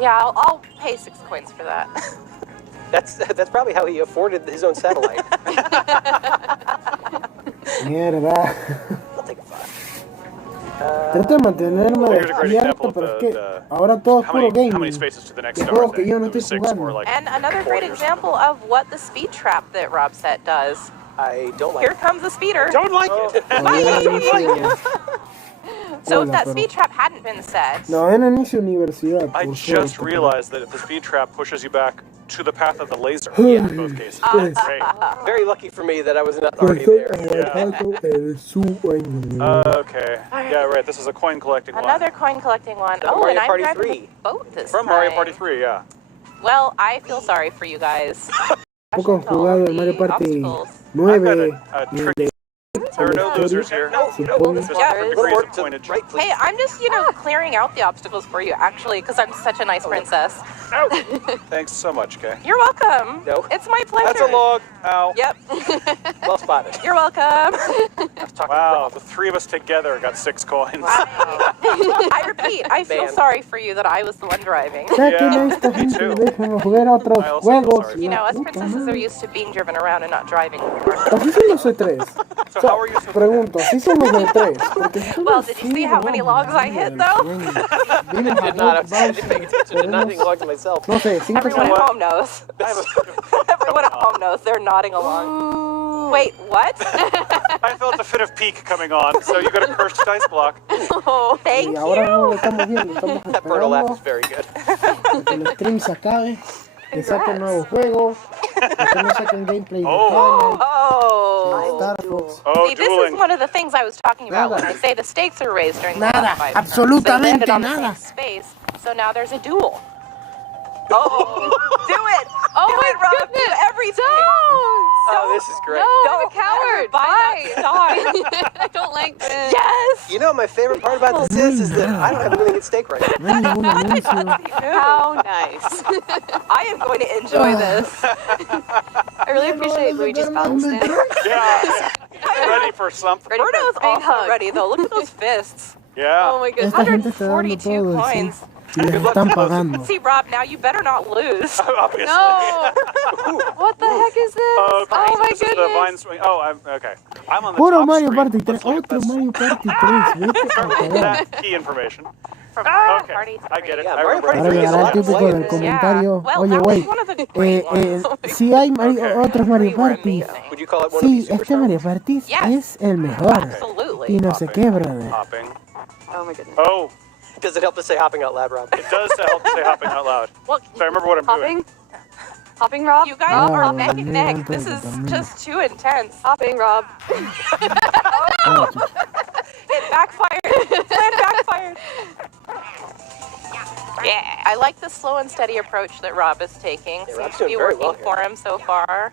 Yeah, I'll pay 6 coins for that. That's probably how he afforded his own satellite. Mierda. I'll take a 5. Trato de mantenerme Here's a great example despierto, of pero es que the ahora todo es how puro many gaming. spaces to the next De star? juegos que yo no There estoy was 6 or jugando. like And another 40 great or something. example of what the speed trap that Rob set does. I don't like Here comes the speeder. Don't like it. I don't like it. So if Hola, that pero- speed trap hadn't been set, No, en inicio universidad. I por just suerte. realized that if the speed trap pushes you back to the path of the laser in both cases. It's great. Very lucky for me that I was not Por already eso there. aguantando el sueño. Okay. Yeah, right. This is a coin collecting one. another coin collecting one. From Oh, Mario and I'm Party driving 3. the boat this From time. Mario Party 3, yeah. Well, I feel sorry for you guys. Poco han jugado el Mario Party Obstacles. 9. A y el trick. de There are no losers here. supone. Just Yeah. different degrees of coinage. Right, please. Hey, I'm just, clearing out the obstacles for you, actually, because I'm such a nice princess. Ow. Thanks so much, Kay. You're welcome. No. It's my pleasure. That's a log. Ow. Yep. Well spotted. You're welcome. Wow, the three of us together got 6 coins. I repeat, I feel Man. sorry for you that I was the one driving. Saquen a esta me gente, too. déjenme jugar a otros I also feel juegos. sorry. You know, us La puta princesses are madre. used to being driven around and not driving. Así son los E3. So how are you so Pregunto, así son los E3. Porque si son Well, los did you see how many cinco, logs I hit, though? Vienen I did not. I was Bowser, paying attention to nothing logged myself. no sé, 5 Everyone at what? home knows. Everyone at home knows. They're nodding along. Wait, what? I felt a fit of pique coming on, so you got a cursed dice block. Oh, thank Y ahora no lo you. estamos viendo, estamos That Berto laugh esperando is very good. a que el stream se acabe, que saquen nuevos juegos, que no saquen gameplay de Oh. Oh. Star Fox. Oh, See, this dueling. is one of the things I was talking about Nada. when I say the stakes are raised during the Nada, last 5 turns. absolutamente They landed on the nada. same space, so now there's a duel. Oh, do it! Oh do my it, Rob! goodness. Do everything! Oh, this is great. No, I'm a Don't coward. ever buy Bye. that I don't like this. Yes! You know, my favorite part about this is that I don't have anything at stake right now. No hay ningún anuncio. How nice. I am going to enjoy this. I really appreciate Luigi's battle stand. Yeah. Ready for something. Ready for a Birdo's big also hug. ready, though. Look at those fists. Yeah. Oh my goodness. Esta gente está dando 142 todo de sí coins. y les están pagando. See, Rob, now you better not lose. Obviously. No. What the heck is this? Oh, Oh my this is the vine goodness. swing. Oh, I'm okay. I'm on the Puro top Mario screen. Party 3, Let's look at otro this. Mario Party 3, vete a cagar. That key information. From Mario Okay, Party I get it. Yeah, I Mario remember. Party Ahora 3 is a llegará el lot of típico del players. comentario. Well, Oye, that was güey, one of the great ones. si hay otros Mario Three were Party, amazing. Would you call it one of sí, these este Mario Party Yes. es el mejor. Absolutely. Y no sé qué, brother. Hopping. Oh my goodness. Oh, Does it help to say hopping out loud, Rob? it does help say hopping out loud. Well, So I remember what I'm doing. Hopping? Hopping, Rob? you guys Ah, are bueno, neck and mira, neck. This is también. just too intense. Hopping, Rob. Ah, chucha. It backfired. Plan backfired. Yeah, I like the slow and steady approach that Rob is taking. Yeah, Seems Rob's to doing be very working well for him so far.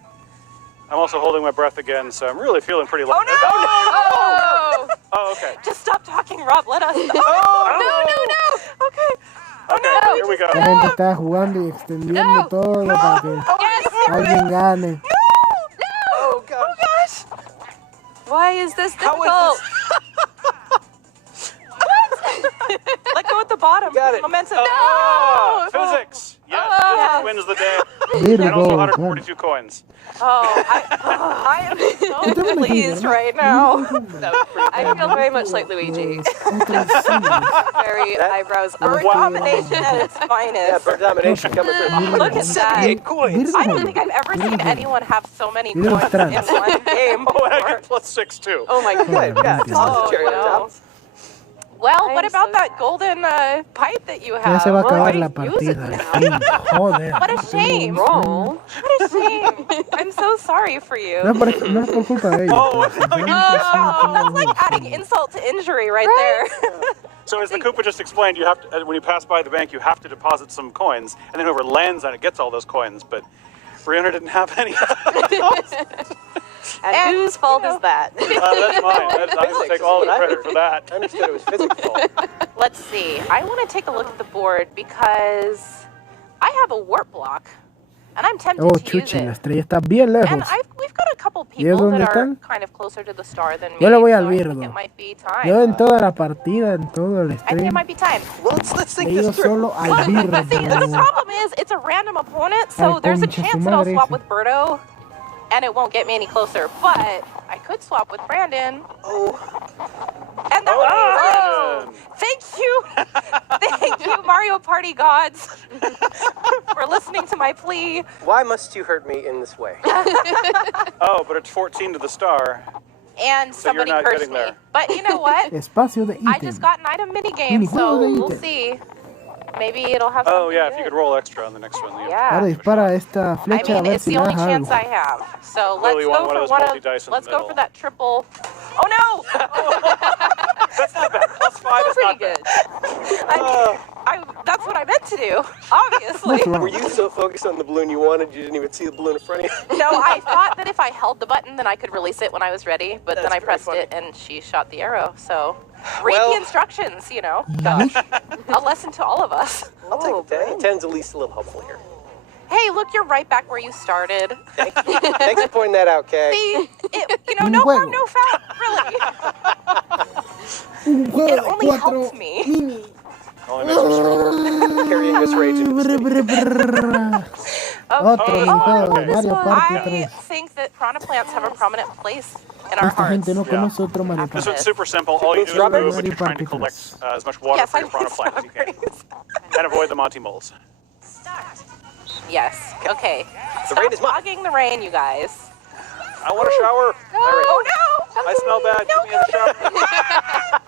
I'm also holding my breath again, so I'm really feeling pretty lucky. Oh, no! Oh, okay. Just stop talking, Rob. Let us. Oh, no! Okay. Okay, here we go. La gente está jugando y extendiendo todo para que alguien gane. Oh, gosh. Oh gosh! Why is this How difficult? is Let go at the bottom. Got it. Momentum. Ah, physics. Yes, Oh. physics wins the day. Virgo, And also God. 142 coins. Oh, I am so pleased right now. I feel very much like Luigi. Very eyebrows A up. combination at its Yeah, finest. bird domination coming through. Look at that. 78 coins. I don't think I've ever seen anyone have so many Little coins in strands. one game. Oh, and I get +6 too. Oh my Good, goodness. yeah, just Oh, the cherry on no. top. Well, I what am about so that golden pipe that you Ya have? se va a Well, acabar I la use it partida. now. al fin. Joder. What a shame. Roll. What a shame. I'm so sorry for you. No es por culpa de ellos. Oh, That's like adding insult to injury right there. So as the Koopa just explained, you have to, when you pass by the bank, you have to deposit some coins, and then whoever lands on it gets all those coins. But Brianna didn't have any. And whose fault is that? That's mine. I'm going to take all the credit for that. I understood it was physics' fault. Let's see. I want to take a look at the board because I have a warp block, and I'm tempted Oh, to use chuchi, la it. estrella está bien lejos. And we've got a couple ¿Y es people dónde that are están? kind of closer to the star than me. Yo le voy so al I think birdo. it might be time. Yo en toda la partida, en todo el I think it stream, might be time. Well, let's think le digo this through. solo al See, the birdo. problem is it's a random opponent, so Ay, there's a concha su chance that I'll madre swap ese. with Birdo, and it won't get me any closer. But I could swap with Brandon. Oh. And that was Thank you. Thank you, Mario Party gods, for listening to my plea. Why must you hurt me in this way? Oh, but it's 14 to the star. And So you're somebody not cursed getting me. there. But you know what? Espacio de I ítem. just got an item minigame, Minijuego so de we'll ítem. see. Maybe it'll have something Oh, yeah, if good. you could roll extra on the next one. Yeah. Ahora dispara esta I flecha a mean, ver it's si the le only das chance algo. I have. So Well, let's you want go one for of those one of. multi-dice in the Let's go for middle. that triple. Oh no! That's not bad. +5 is Pretty not good. That's what I meant to do. Obviously. Were you so focused on the balloon you wanted, you didn't even see the balloon in front of you? No, I thought that if I held the button, then I could release it when I was ready. But then That's I very pressed funny. it, and she shot the arrow. So read Well- the instructions. You know, gosh, a lesson to all of us. I'll take 10. 10's at least a little helpful here. Hey, look, you're right back where you started. Thank you. Thanks for pointing that out, Kay. See, no harm, no foul. Really. Un juego It de only cuatro helped me. mini. Only makes me stronger. Carrying this rage into the Otro minijuego de this Mario one. Party I 3. think that piranha plants have a prominent place in our Esta hearts. gente no conoce otro Mario This Party. one's super simple. All you do is Strawberries? move when you're trying to collect as much water Yes, for I your like piranha plant as you can. strawberries. And avoid the Monty moles. Yes. Okay. The Stop rain is mine. fogging the rain, you guys. I want a shower. Oh no! I smell bad. Give me a shower.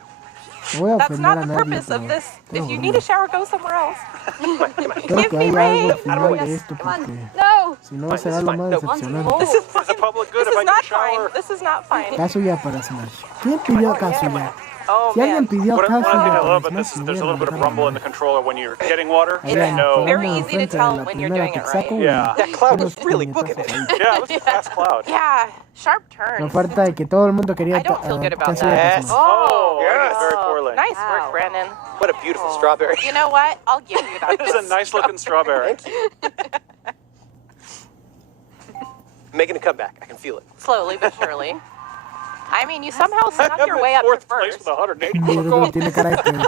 Voy a That's ofender not a the nadie, purpose of pero this. no, If you no. need a shower, go somewhere else. Creo Give que me hay algo rain. al final de esto porque No! si no será lo más decepcionante. This is It's a public good This if I is get a not shower. fine. This is not fine. Kazuya para Smash. ¿Quién pidió Kazuya? Oh Si alguien man. pidió What I Kazuya love para about Smash, this is me there's a hubiera little bit of matado. rumble in the controller when you're getting water. Ahí You va, know. Very ponemos easy to enfrente de tell la when you're primera doing it right. Texaco y Yeah. That cloud unos was really puñetazos booking it. ahí. Yeah, it was a fast cloud. Yeah. Sharp No turns. falta de que todo el mundo quería I don't feel good about Kazuya that. para Smash. Oh, Yes. very poorly. Nice work, Brandon. What a beautiful strawberry. You know what? I'll give you that. This is a nice looking strawberry. Making a comeback. I can feel it. Slowly but surely. I mean, you somehow snuck I'm your in way up to fourth place first. with 180. Pero tiene carácter.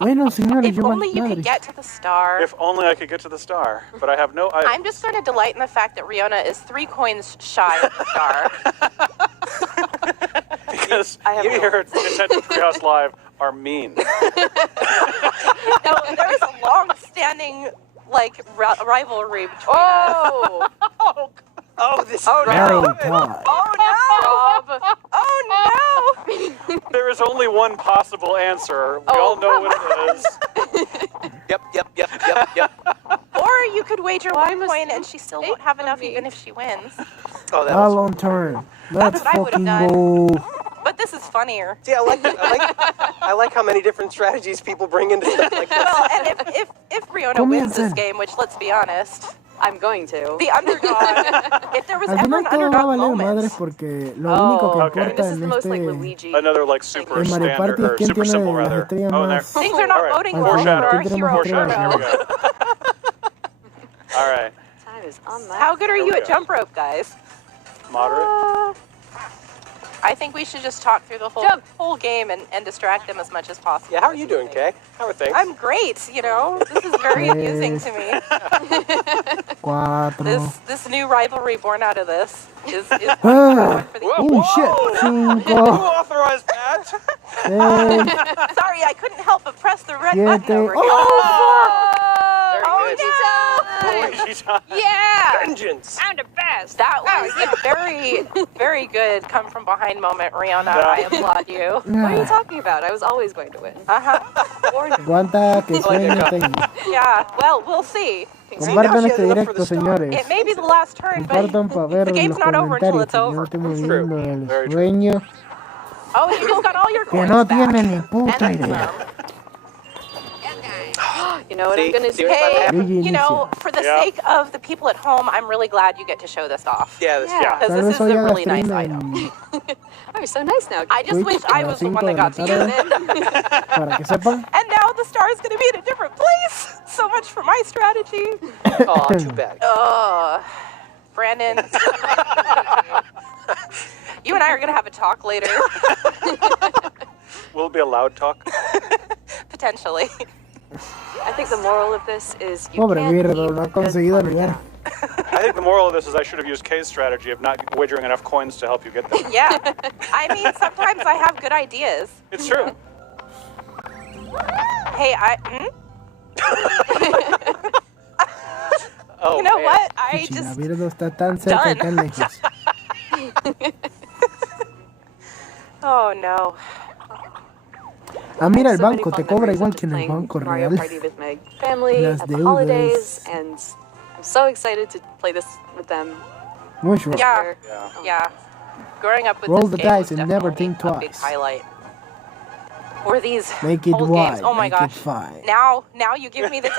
Bueno, señores, If yo only you madre. could get to the star. If only I could get to the star, but I have no. I'm just going to delight in the fact that Riona is 3 coins shy of the star. Because I have you no- here at Nintendo Treehouse Live are mean. No, there is a long-standing, rivalry between Oh! Oh, this is Mario Kart. Rob. Oh no! There is only one possible answer. We all know what it is. Yep. Or you could wager Why 1 must point you and she still take won't have from enough me? even if she wins. Oh, that All was... on turn. Let's what I would've fucking done. go. But this is funnier. See, I like how many different strategies people bring into stuff like this. Well, and if Riona wins this game, which let's be honest, I'm going to. the underdog. If there was Al ever final an todo va a underdog valer moment, madres porque lo único que okay. importa This is en the most like este Luigi. Another super en Mario standard Party es or quién super tiene simple las rather. estrellas Oh, there. más. things are not All right. voting Al well for final, our ¿quién tiene hero más estrellas? Here we Frodo. go. All right. Time is on my. How good are Here you we at go. jump rope, guys? Moderate. I think we should just talk through the whole game and distract them as much as possible. Yeah, how are you doing, Kay? How are things? I'm great, you know. This is very amusing to me. Cuatro. This new rivalry born out of this is Ah, for the oh shit. Who Cinco. authorized that? Seis. Sorry, I couldn't help but press the red button Siete. over here. Very good. Luigi time. Yeah! Vengeance. I'm the best. That was a very, very good come from behind moment, Rihanna. I applaud you. What are you talking about? I was always going to win. Aguanta que sueño tengo. Yeah, well, we'll see. Compartan este directo, señores. It may be the last turn, but Compartan para ver the game's los not over until comentarios. it's Que no over. estemos viendo el sueño. Oh, you just got all your Que coins no back. tienen ni puta idea. You know what I'm gonna do? Hey, you know, for the sake of the people at home, I'm really glad you get to show this off. Yeah, because this is a really nice item. Oh, you're so nice now. I just wish I was the one that got to use it. And now the star is going to be in a different place. So much for my strategy. Oh, too bad. Brandon. You and I are going to have a talk later. Will it be a loud talk? Potentially. I think the moral of this is you Pobre can't Virgo, no ha conseguido ligar. I think the moral of this is I should have used Kay's strategy of not wagering enough coins to help you get there. Yeah. I mean, sometimes I have good ideas. It's true. Hey, Oh, you know man. what? I Chichi, la just... Virgo está tan cerca y tan lejos. Oh, no. Ah, mira, el So many banco fun te cobra memories igual of que en el playing banco Mario real. Party with my family Las at the deudas. holidays, and I'm so excited to play this with them. Mucho. Yeah. Growing up with Roll this the game dice was and never definitely think a big twice. highlight. Or these Make it old wide, games. Oh my make it gosh. fine. Now you give me the 10.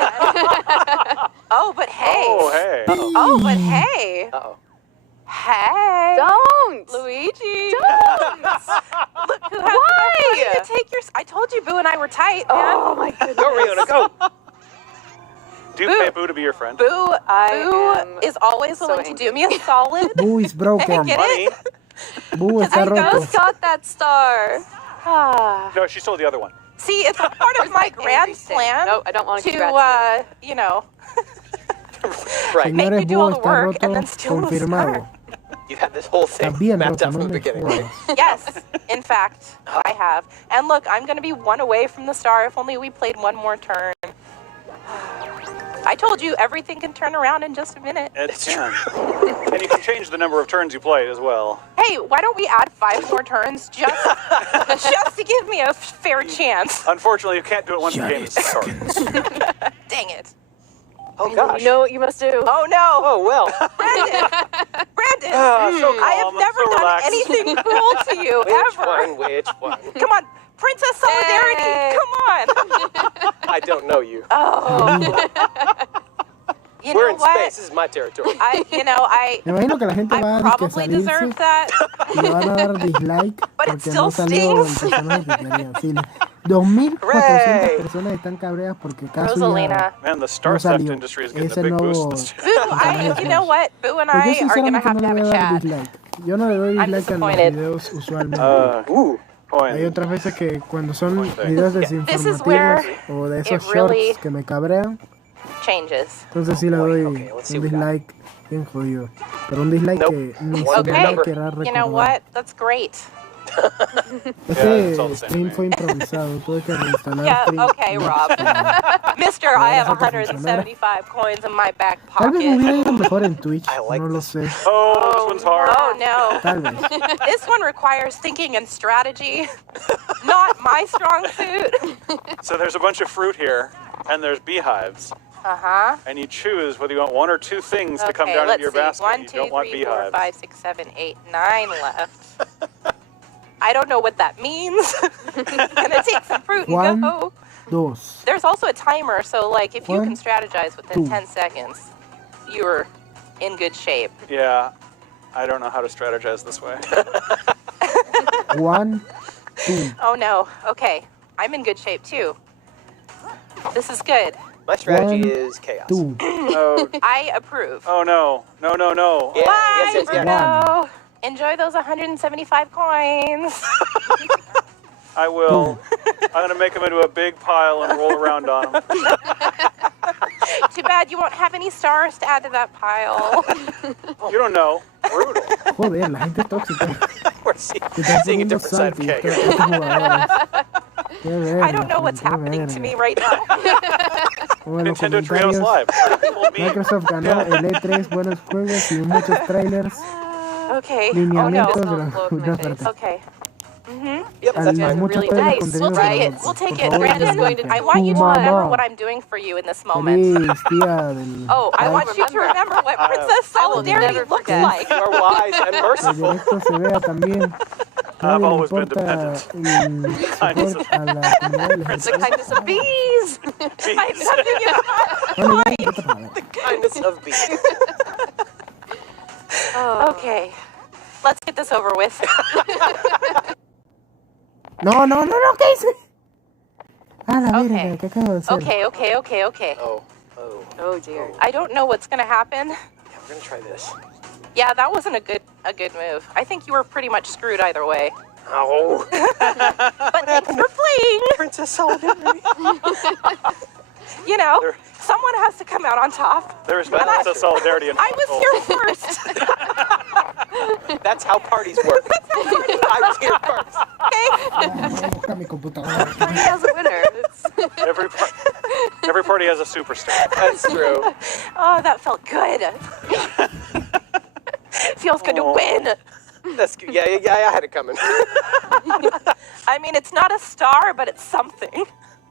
Oh, but hey. Oh, hey. Oh, but hey. Uh-oh. Hey. Don't! Luigi. Don't! Look who has the best way to take your... I told you Boo and I were tight, man. Oh my goodness. Go, Riona, go. Do you pay Boo to be your friend? Boo am is always so willing to angry. do me a solid. Boo is broken. Get it? Boo está I roto. just got that star. No, she stole the other one. See, it's a part of my grand plan No, I don't want to to, congrats you know, Right. make me Señores, do all Boo the está work roto, and then steal the confirmado. star. You've had this whole thing Está bien mapped roto, out no from the me beginning. jodas. Yes, in fact, I have. And look, I'm going to be one away from the star if only we played one more turn. I told you everything can turn around in just a minute. It can. And you can change the number of turns you play as well. Hey, why don't we add 5 more turns just to give me a fair chance? Unfortunately, you can't do it once the game starts. Dang it. Oh, gosh. You know what you must do. Oh, no. Oh, well. Brandon, So I have calm, never so done relaxed. anything cruel to you, ever. Which one? Come on, Princess Solidarity, Hey. come on. I don't know you. Oh. You We're know in what? space. This is my territory. I Me imagino que la gente va a probably salirse deserve that. y le van a dar dislike But it porque still no salió el stings. personaje que querían. Sí, 2.400 personas están cabreas porque Kazuya Rosalina. Man, the star no theft salió. industry is getting Ese a big nuevo boost this Boo, you know what? Boo and Pues yo I are going to sinceramente no have le voy a dar a chat. dislike. Yo no le doy I'm dislike a los disappointed. videos usualmente. Hay otras veces que cuando son videos desinformativos o de esos It really shorts que me cabrean, changes. entonces sí le doy un dislike bien jodido. Pero un dislike que ni se me va a querer You know recordar. what? That's great. Este stream fue improvisado, tuve que reinstalar Yeah, stream. okay, Rob. Mister, I have 175 coins in my back Tal vez me pocket. hubiera ido mejor en Twitch, no lo sé. Oh, this one's hard. Oh, no. Tal vez. This one requires thinking and strategy. Not my strong suit. So there's a bunch of fruit here, and there's beehives. Uh-huh. And you choose whether you want 1 or 2 things to come down let's into your see. basket. 1, You 2, don't want 3, 4, beehives. 5, 6, 7, 8, 9 left. I don't know what that means. Gonna take some fruit and go. 2. There's also a timer, so like if you 1, can strategize within 2. 10 seconds, you're in good shape. Yeah, I don't know how to strategize this way. 1, 2. Oh no. Okay. I'm in good shape too. This is good. My strategy 1, is chaos. 2. Oh, I approve. oh no. No, no, no. Yeah, Bye, yes, yes, Bruno. Enjoy those 175 coins. I will. I'm going to make them into a big pile and roll around on them. Too bad you won't have any stars to add to that pile. You don't know. Brutal. Joder, la gente es tóxica. We're seeing a different side of Kay. I don't know what's happening to me right now. Nintendo Treehouse Live. Microsoft ganó el E3, buenos juegos y muchos trailers. Okay. Lineamientos Oh de no. la espérate. Okay. Yep, that's fine. Muchos Really trailers, nice. contenido We'll take de it. We'll take por it. favor, Brandon, adelante. I want you to Mamá. remember what I'm doing for you in this moment. Feliz día del... Oh, I want you to remember what Princess Solidarity never looks forget. like. You are wise and El merciful. directo se vea también. I've always been dependent. Support a la comunidad It's the kindness of bees. The kindness of bees. Okay, let's get this over with. No, ¿qué hice? A la verga, ¿qué acabo de hacer? Okay. Oh dear. I don't know what's gonna happen. Yeah, we're gonna try this. Yeah, that wasn't a good move. I think you were pretty much screwed either way. Oh. But thanks for playing. Princess Solidarity. You know, someone has to come out on top. There is Princess Solidarity in I was here first. That's how parties work. I was here first. Busca mi computadora. He has a winner. Every party has a superstar. That's true. Oh, that felt good. Feels good to win. That's good. Yeah, I had it coming. I mean, it's not a star, but it's something.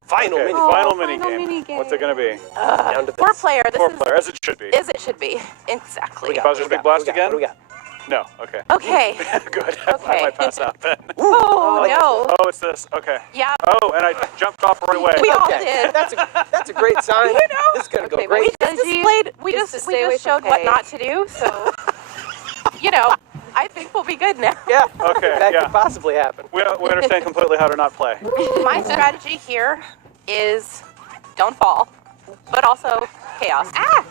Final mini. Final minigame. What's it gonna be? Down to this. 4-player. This is 4-player, as it should be. as it should be. Exactly. Bowser's Big Blast again? What do we got? No. Okay. Okay. Good. I might pass out then. Oh no. Oh, it's this. Okay. Yeah. Oh, and I jumped off right away. We all did. That's a great sign. You know, This is gonna go okay, great. We just to stay away showed from what Kay. not to do. So, you know, I think we'll be good now. Yeah. Okay, That yeah. could possibly happen. We understand completely how to not play. My strategy here is don't fall, but also chaos. Ah!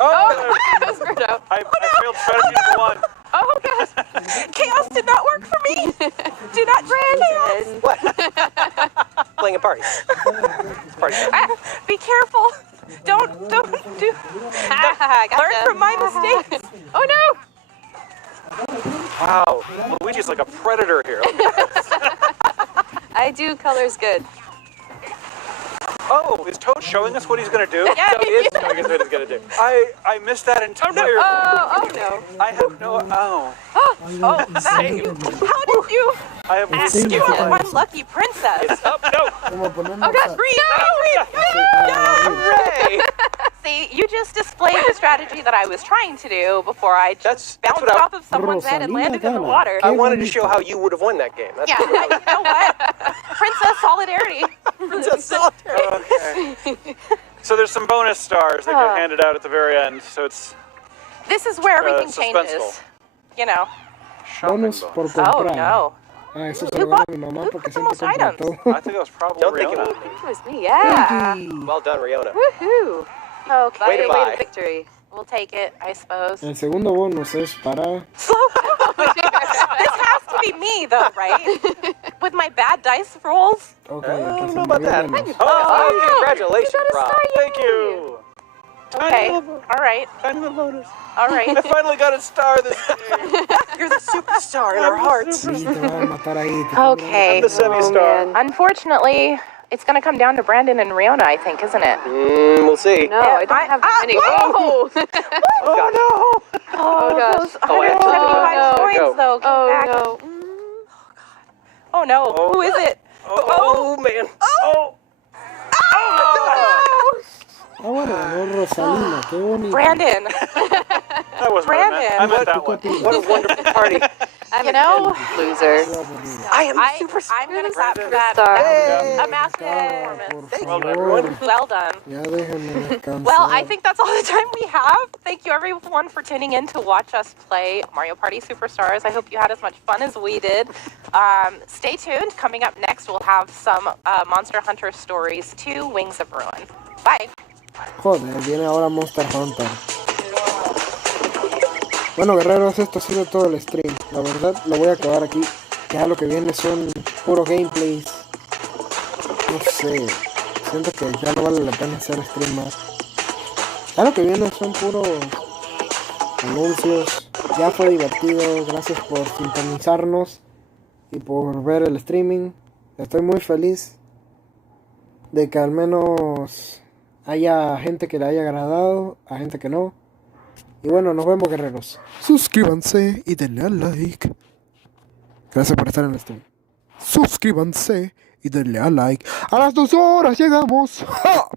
Oh, That was Bruno. I failed strategy number 1. Oh gosh! Chaos did not work for me. Do not try chaos. what? Playing a party. Party. Be careful. Don't do. Learn from my mistakes. Oh no! Wow. Luigi's like a predator here. I do colors good. Oh, is Toad showing us what he's gonna do? Yeah. He is showing us what he's gonna do. I missed that entire. Oh no. I have no. Oh. Oh, how did you? I have You are my lucky princess. It's up. No. Como ponernos Oh gosh, a- breathe. Hooray! See, you just displayed the strategy that I was trying to do before I just That's bounced what off of someone's head and Rosalina landed in the gana. water. I wanted to show how you would have won that game. That's Yeah, you know what? Princess Solidarity. Princess Solidarity. Okay. So there's some bonus stars that get handed out at the very end. So it's This is where everything suspenseful. changes. You know. Bonus por Oh comprar. no. Ah, eso se Who lo gana bought- mi mamá who porque put the most siempre compra items? todo. I think that was probably Don't think it Rihanna. was I think it was me. Yeah. Well done, Riona. Woohoo. Okay. Way to Way buy. to victory. We'll take it, I suppose. El segundo bonus es para... This has to be me, though, right? With my bad dice rolls. Ok, I que don't se know me about dio that. menos. Oh, congratulations, Rob. Thank you. Okay. All right. Tiny little bonus. All right. I finally got a star this game. You're the superstar in our hearts. Sí, te van a matar ahí. te Okay. I'm the semi-star. Unfortunately, it's going to come down to Brandon and Riona, I think, isn't it? We'll see. No, I don't have any. Whoa! Oh no. Oh, gosh. those 175 coins, Go. though. Come back. no. Oh, no. Oh. Who is it? Oh, man. Oh. Ah, bueno, ganó Rosalina, qué bonito. Brandon. That wasn't Brandon. what I meant. I meant that one. What a wonderful party. I'm You a know, good loser. I am the superstar. I'm going to clap for that. Star. That's a masterful performance. Thank Well you, done. everyone. Well done. Ya déjenme descansar. Well, I think that's all the time we have. Thank you, everyone, for tuning in to watch us play Mario Party Superstars. I hope you had as much fun as we did. Stay tuned. Coming up next, we'll have some Monster Hunter Stories 2 Wings of Ruin. Bye. Joder, viene ahora Monster Hunter. Bueno, guerreros, esto ha sido todo el stream. La verdad, lo voy a acabar aquí. Ya lo que viene son puro gameplays. No sé. Siento que ya no vale la pena hacer stream más. Ya lo que viene son puros anuncios. Ya fue divertido. Gracias por sintonizarnos y por ver el streaming. Estoy muy feliz de que al menos haya gente que le haya agradado, a gente que no. Y bueno, nos vemos, guerreros. Suscríbanse y denle al like. Gracias por estar en el stream. Suscríbanse y denle al like. A las 2 horas llegamos. ¡Ja!